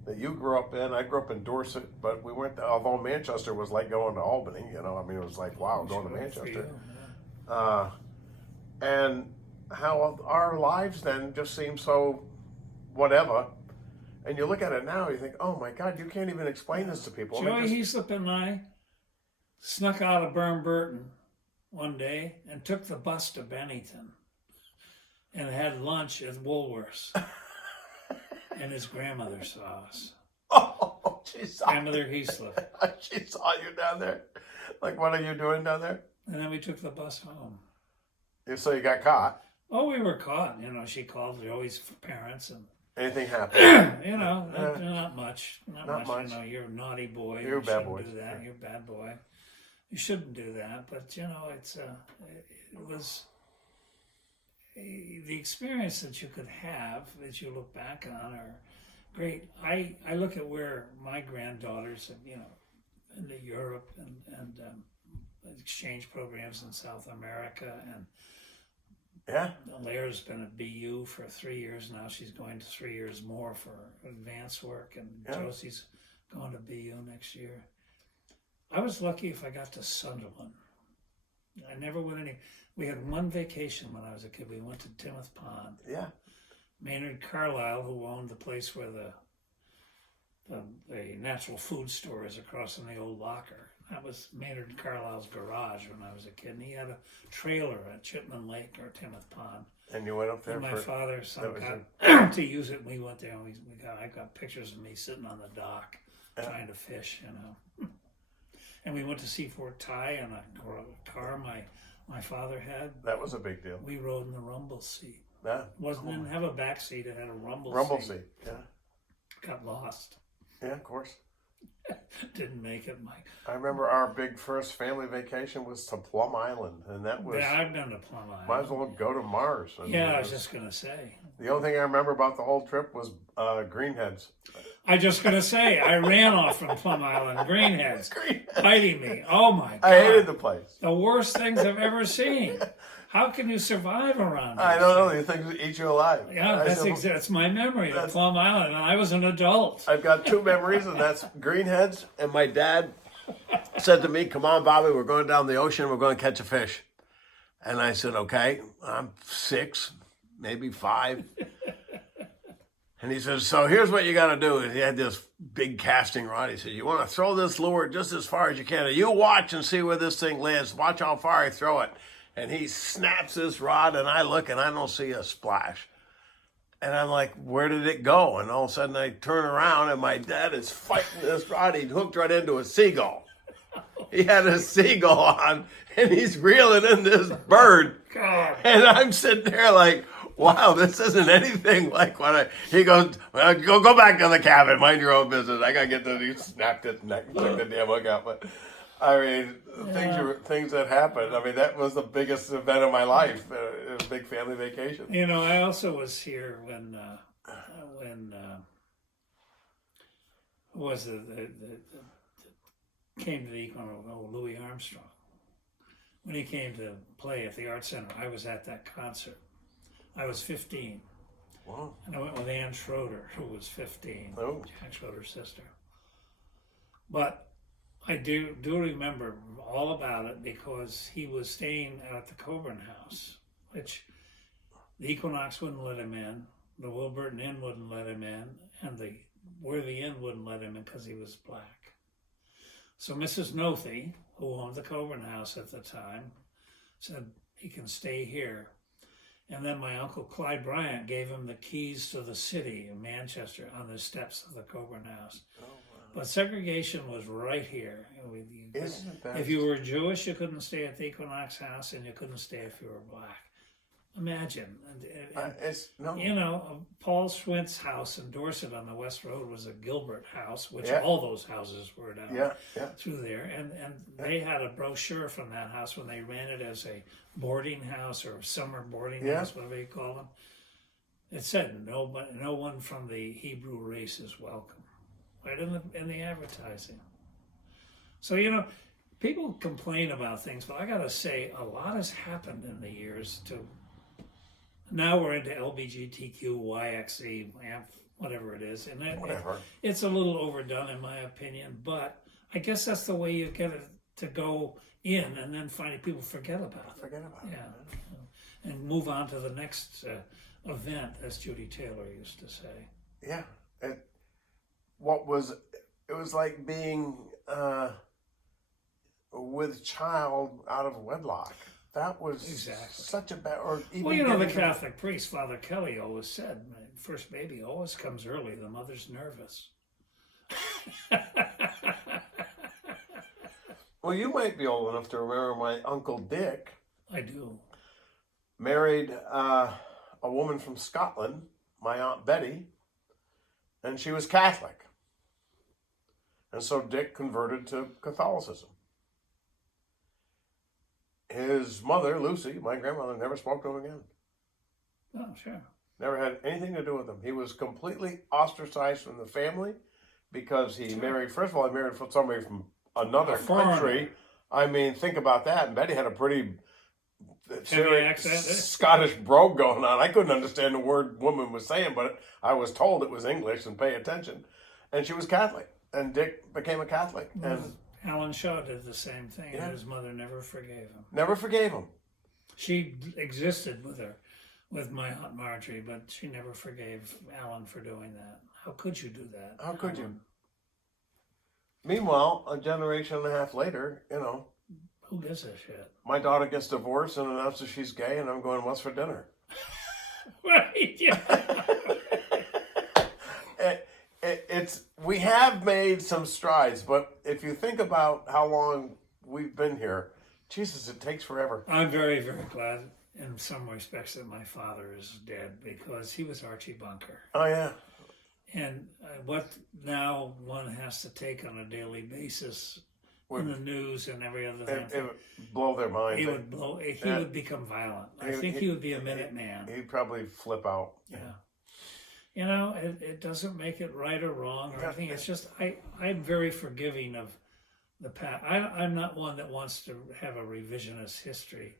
that you grew up in. I grew up in Dorset, but we went, although Manchester was like going to Albany, you know, I mean, it was like, wow, going to Manchester. And how our lives then just seem so whatever. And you look at it now, you think, oh my God, you can't even explain this to people. Joey Heaslip and I snuck out of Burton one day and took the bus to Bennington and had lunch at Woolworths. And his grandmother saw us. Oh, she saw Grandmother Heaslip. She saw you down there. Like, what are you doing down there? And then we took the bus home. So you got caught. Oh, we were caught. You know, she called Joey's parents and Anything happened? you know, not much. Not much. You know, you're a naughty boy. You're a bad boy. Do that. You're a bad boy. You shouldn't do that. But you know, it was the experience that you could have that you look back on are great. I look at where my granddaughters, you know, into Europe and exchange programs in South America, and Yeah. Laira's been at BU for 3 years now. She's going to 3 years more for advanced work, and Josie's going to BU next year. I was lucky if I got to Sunderland. I never went any. We had one vacation when I was a kid. We went to Timoth Pond. Yeah. Maynard Carlisle, who owned the place where the natural food store is across from the old locker. That was Maynard Carlisle's garage when I was a kid. And he had a trailer at Chipman Lake or Timoth Pond. And you went up there And my father a- got to use it. And we went there, and I got pictures of me sitting on the dock trying to fish, you know. And we went to Seafort Thai in a car my father had. That was a big deal. We rode in the rumble seat. Yeah. Didn't have a back seat. It had a rumble seat. Yeah. Got lost. Yeah, of course. Didn't make it, Mike. I remember our big first family vacation was to Plum Island, and that was. Yeah, I've been to Plum Island. Might as well go to Mars. I was just gonna say. The only thing I remember about the whole trip was greenheads. I just gonna say I ran off from Plum Island, greenheads biting me. Oh my God! I hated the place. The worst things I've ever seen. How can you survive around? I don't know. These things eat you alive. Yeah, that's my memory. The Plum Island, and I was an adult. I've got 2 memories, and that's greenheads. And my dad said to me, "Come on, Bobby, we're going down the ocean. We're going to catch a fish." And I said, "Okay." I'm 6, maybe 5. And he says, "So here's what you got to do." And he had this big casting rod. He said, "You want to throw this lure just as far as you can. You watch and see where this thing lands. Watch how far I throw it." And he snaps this rod, and I look, and I don't see a splash. And I'm like, where did it go? And all of a sudden, I turn around, and my dad is fighting this rod. He hooked right into a seagull. He had a seagull on, and he's reeling in this bird. God. And I'm sitting there like, wow, this isn't anything like what he goes, well, go back to the cabin, mind your own business. I gotta get to, he snapped his neck, took the damn hook out. But I mean, things that happened. I mean, that was the biggest event of my life. It was a big family vacation. You know, I also was here when was the came to the Louis Armstrong. When he came to play at the Art Center, I was at that concert. I was 15. Wow. And I went with Ann Schroeder, who was 15, Jack Schroeder's sister. But I do remember all about it because he was staying at the Coburn House, which the Equinox wouldn't let him in, the Wilburton Inn wouldn't let him in, and the Worthy Inn wouldn't let him in because he was black. So Mrs. Nothey, who owned the Coburn House at the time, said he can stay here. And then my uncle Clyde Bryant gave him the keys to the city in Manchester on the steps of the Coburn House. Oh, wow. But segregation was right here. If you were Jewish, you couldn't stay at the Equinox House, and you couldn't stay if you were black. Imagine. You know, Paul Schwint's house in Dorset on the West Road was a Gilbert house, which all those houses were down through there. And they had a brochure from that house when they ran it as a boarding house or summer boarding house, whatever you call them. It said, no one from the Hebrew race is welcome. Right in the advertising. So, you know, people complain about things, but I got to say, a lot has happened in the years to... Now we're into LGBTQ, YXE, whatever it is. And it's a little overdone in my opinion, but I guess that's the way you get it to go in and then finally people forget about it. Yeah. And move on to the next event, as Judy Taylor used to say. Yeah. It was like being with child out of wedlock. That was such a bad... Well, you know, the Catholic priest, Father Kelly, always said, my first baby always comes early. The mother's nervous. Well, you might be old enough to remember my Uncle Dick. I do. Married a woman from Scotland, my Aunt Betty, and she was Catholic. And so Dick converted to Catholicism. His mother, Lucy, my grandmother, never spoke to him again. Oh, sure. Never had anything to do with him. He was completely ostracized from the family because he married, first of all, he married somebody from another country. I mean, think about that. And Betty had a pretty serious Scottish brogue going on. I couldn't understand the word woman was saying, but I was told it was English and pay attention. And she was Catholic. And Dick became a Catholic. And Alan Shaw did the same thing, and his mother never forgave him. Never forgave him. She existed with my Aunt Marjorie, but she never forgave Alan for doing that. How could you do that? How could you? Meanwhile, a generation and a half later, you know. Who gives a shit? My daughter gets divorced and announces she's gay, and I'm going, what's for dinner? Right, yeah. We have made some strides, but if you think about how long we've been here, Jesus, it takes forever. I'm very, very glad in some respects that my father is dead because he was Archie Bunker. Oh, yeah. And what now one has to take on a daily basis in the news and every other thing. It would blow their mind. He would become violent. I think he would be a Minuteman. He'd probably flip out. Yeah. You know, it doesn't make it right or wrong or anything. It's just, I'm very forgiving of the past. I'm not one that wants to have a revisionist history.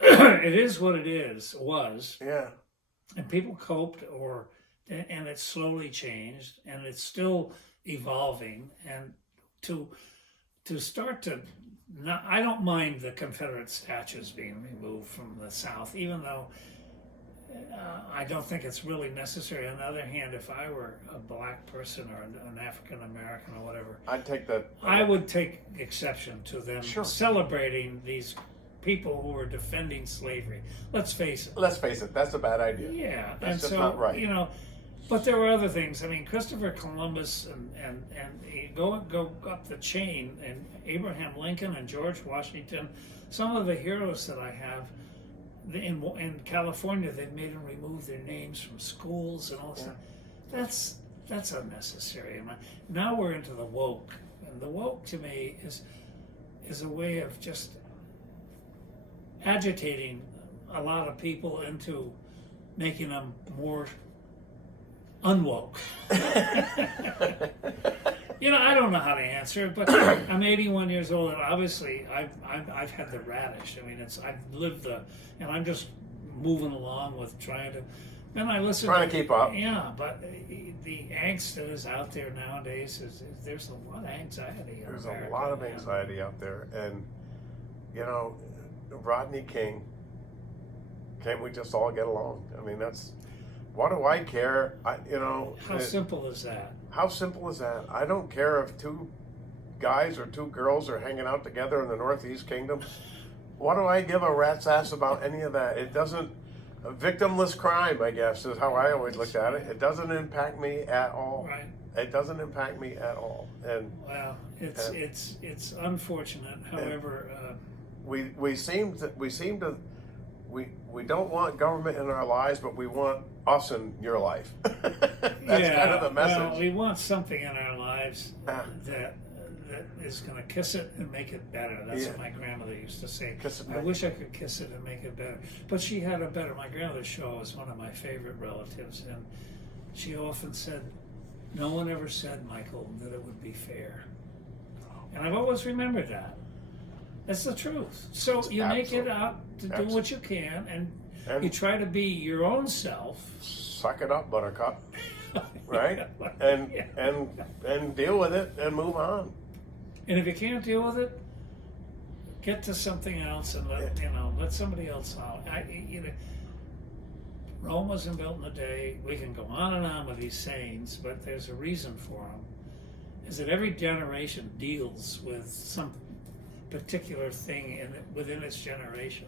Yeah. It is what it was. Yeah. And people coped and it slowly changed and it's still evolving. And to start to, I don't mind the Confederate statues being removed from the South, even though I don't think it's really necessary. On the other hand, if I were a black person or an African American or whatever, I'd take that. I would take exception to them celebrating these people who were defending slavery. Let's face it. That's a bad idea. Yeah, that's just not right. You know, But there were other things. I mean, Christopher Columbus and you go up the chain, and Abraham Lincoln and George Washington, some of the heroes that I have in California, they've made them remove their names from schools and all this stuff. That's unnecessary. Now we're into the woke, and the woke to me is a way of just agitating a lot of people into making them more unwoke. You know, I don't know how to answer it, but I'm 81 years old, and obviously I've had the radish. I mean, I've lived and I'm just moving along with trying to. Then I listen. Trying to keep up. Yeah, but the angst that is out there nowadays there's a lot of anxiety. There's a lot of anxiety out there, and you know, Rodney King. Can't we just all get along? I mean, that's. What do I care? How simple is that? How simple is that? I don't care if two guys or two girls are hanging out together in the Northeast Kingdom. What do I give a rat's ass about any of that? It doesn't. A victimless crime, I guess, is how I always looked at it. It doesn't impact me at all. Right. It doesn't impact me at all. And well, it's unfortunate. However, we don't want government in our lives, but we want us in your life. That's kind of the message. Well, we want something in our lives that is going to kiss it and make it better. That's what my grandmother used to say. I wish I could kiss it and make it better. But she had a better. My grandmother Shaw was one of my favorite relatives, and she often said, "No one ever said, Michael, that it would be fair." And I've always remembered that. That's the truth. So you make it out to do what you can, and you try to be your own self. Suck it up, Buttercup. Right? And deal with it and move on. And if you can't deal with it, get to something else and let somebody else out. Rome wasn't built in a day. We can go on and on with these sayings, but there's a reason for them. Is that every generation deals with some particular thing within its generation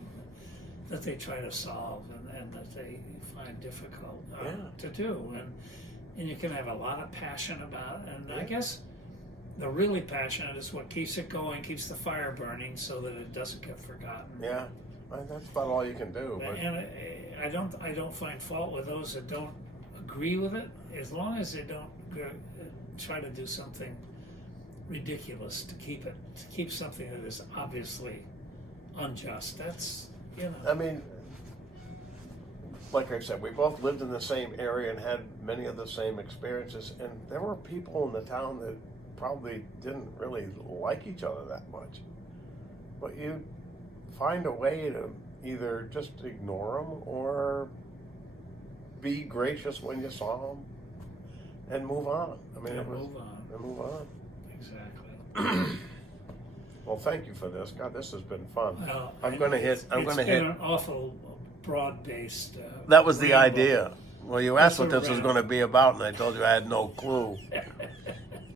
that they try to solve and that they find difficult to do, and you can have a lot of passion about it, and I guess the really passionate is what keeps it going, keeps the fire burning so that it doesn't get forgotten. Yeah, that's about all you can do. But. And I don't find fault with those that don't agree with it, as long as they don't try to do something ridiculous to keep something that is obviously unjust. That's I mean, like I said, we both lived in the same area and had many of the same experiences, and there were people in the town that probably didn't really like each other that much. But you find a way to either just ignore them or be gracious when you saw them and move on. I mean, move on. Exactly. Well, thank you for this. God, this has been fun. Well, I'm going to hit. It's been an awful broad-based. That was the ramble. idea. Well, you asked what That's this a was going to be about, and I told you I had no clue.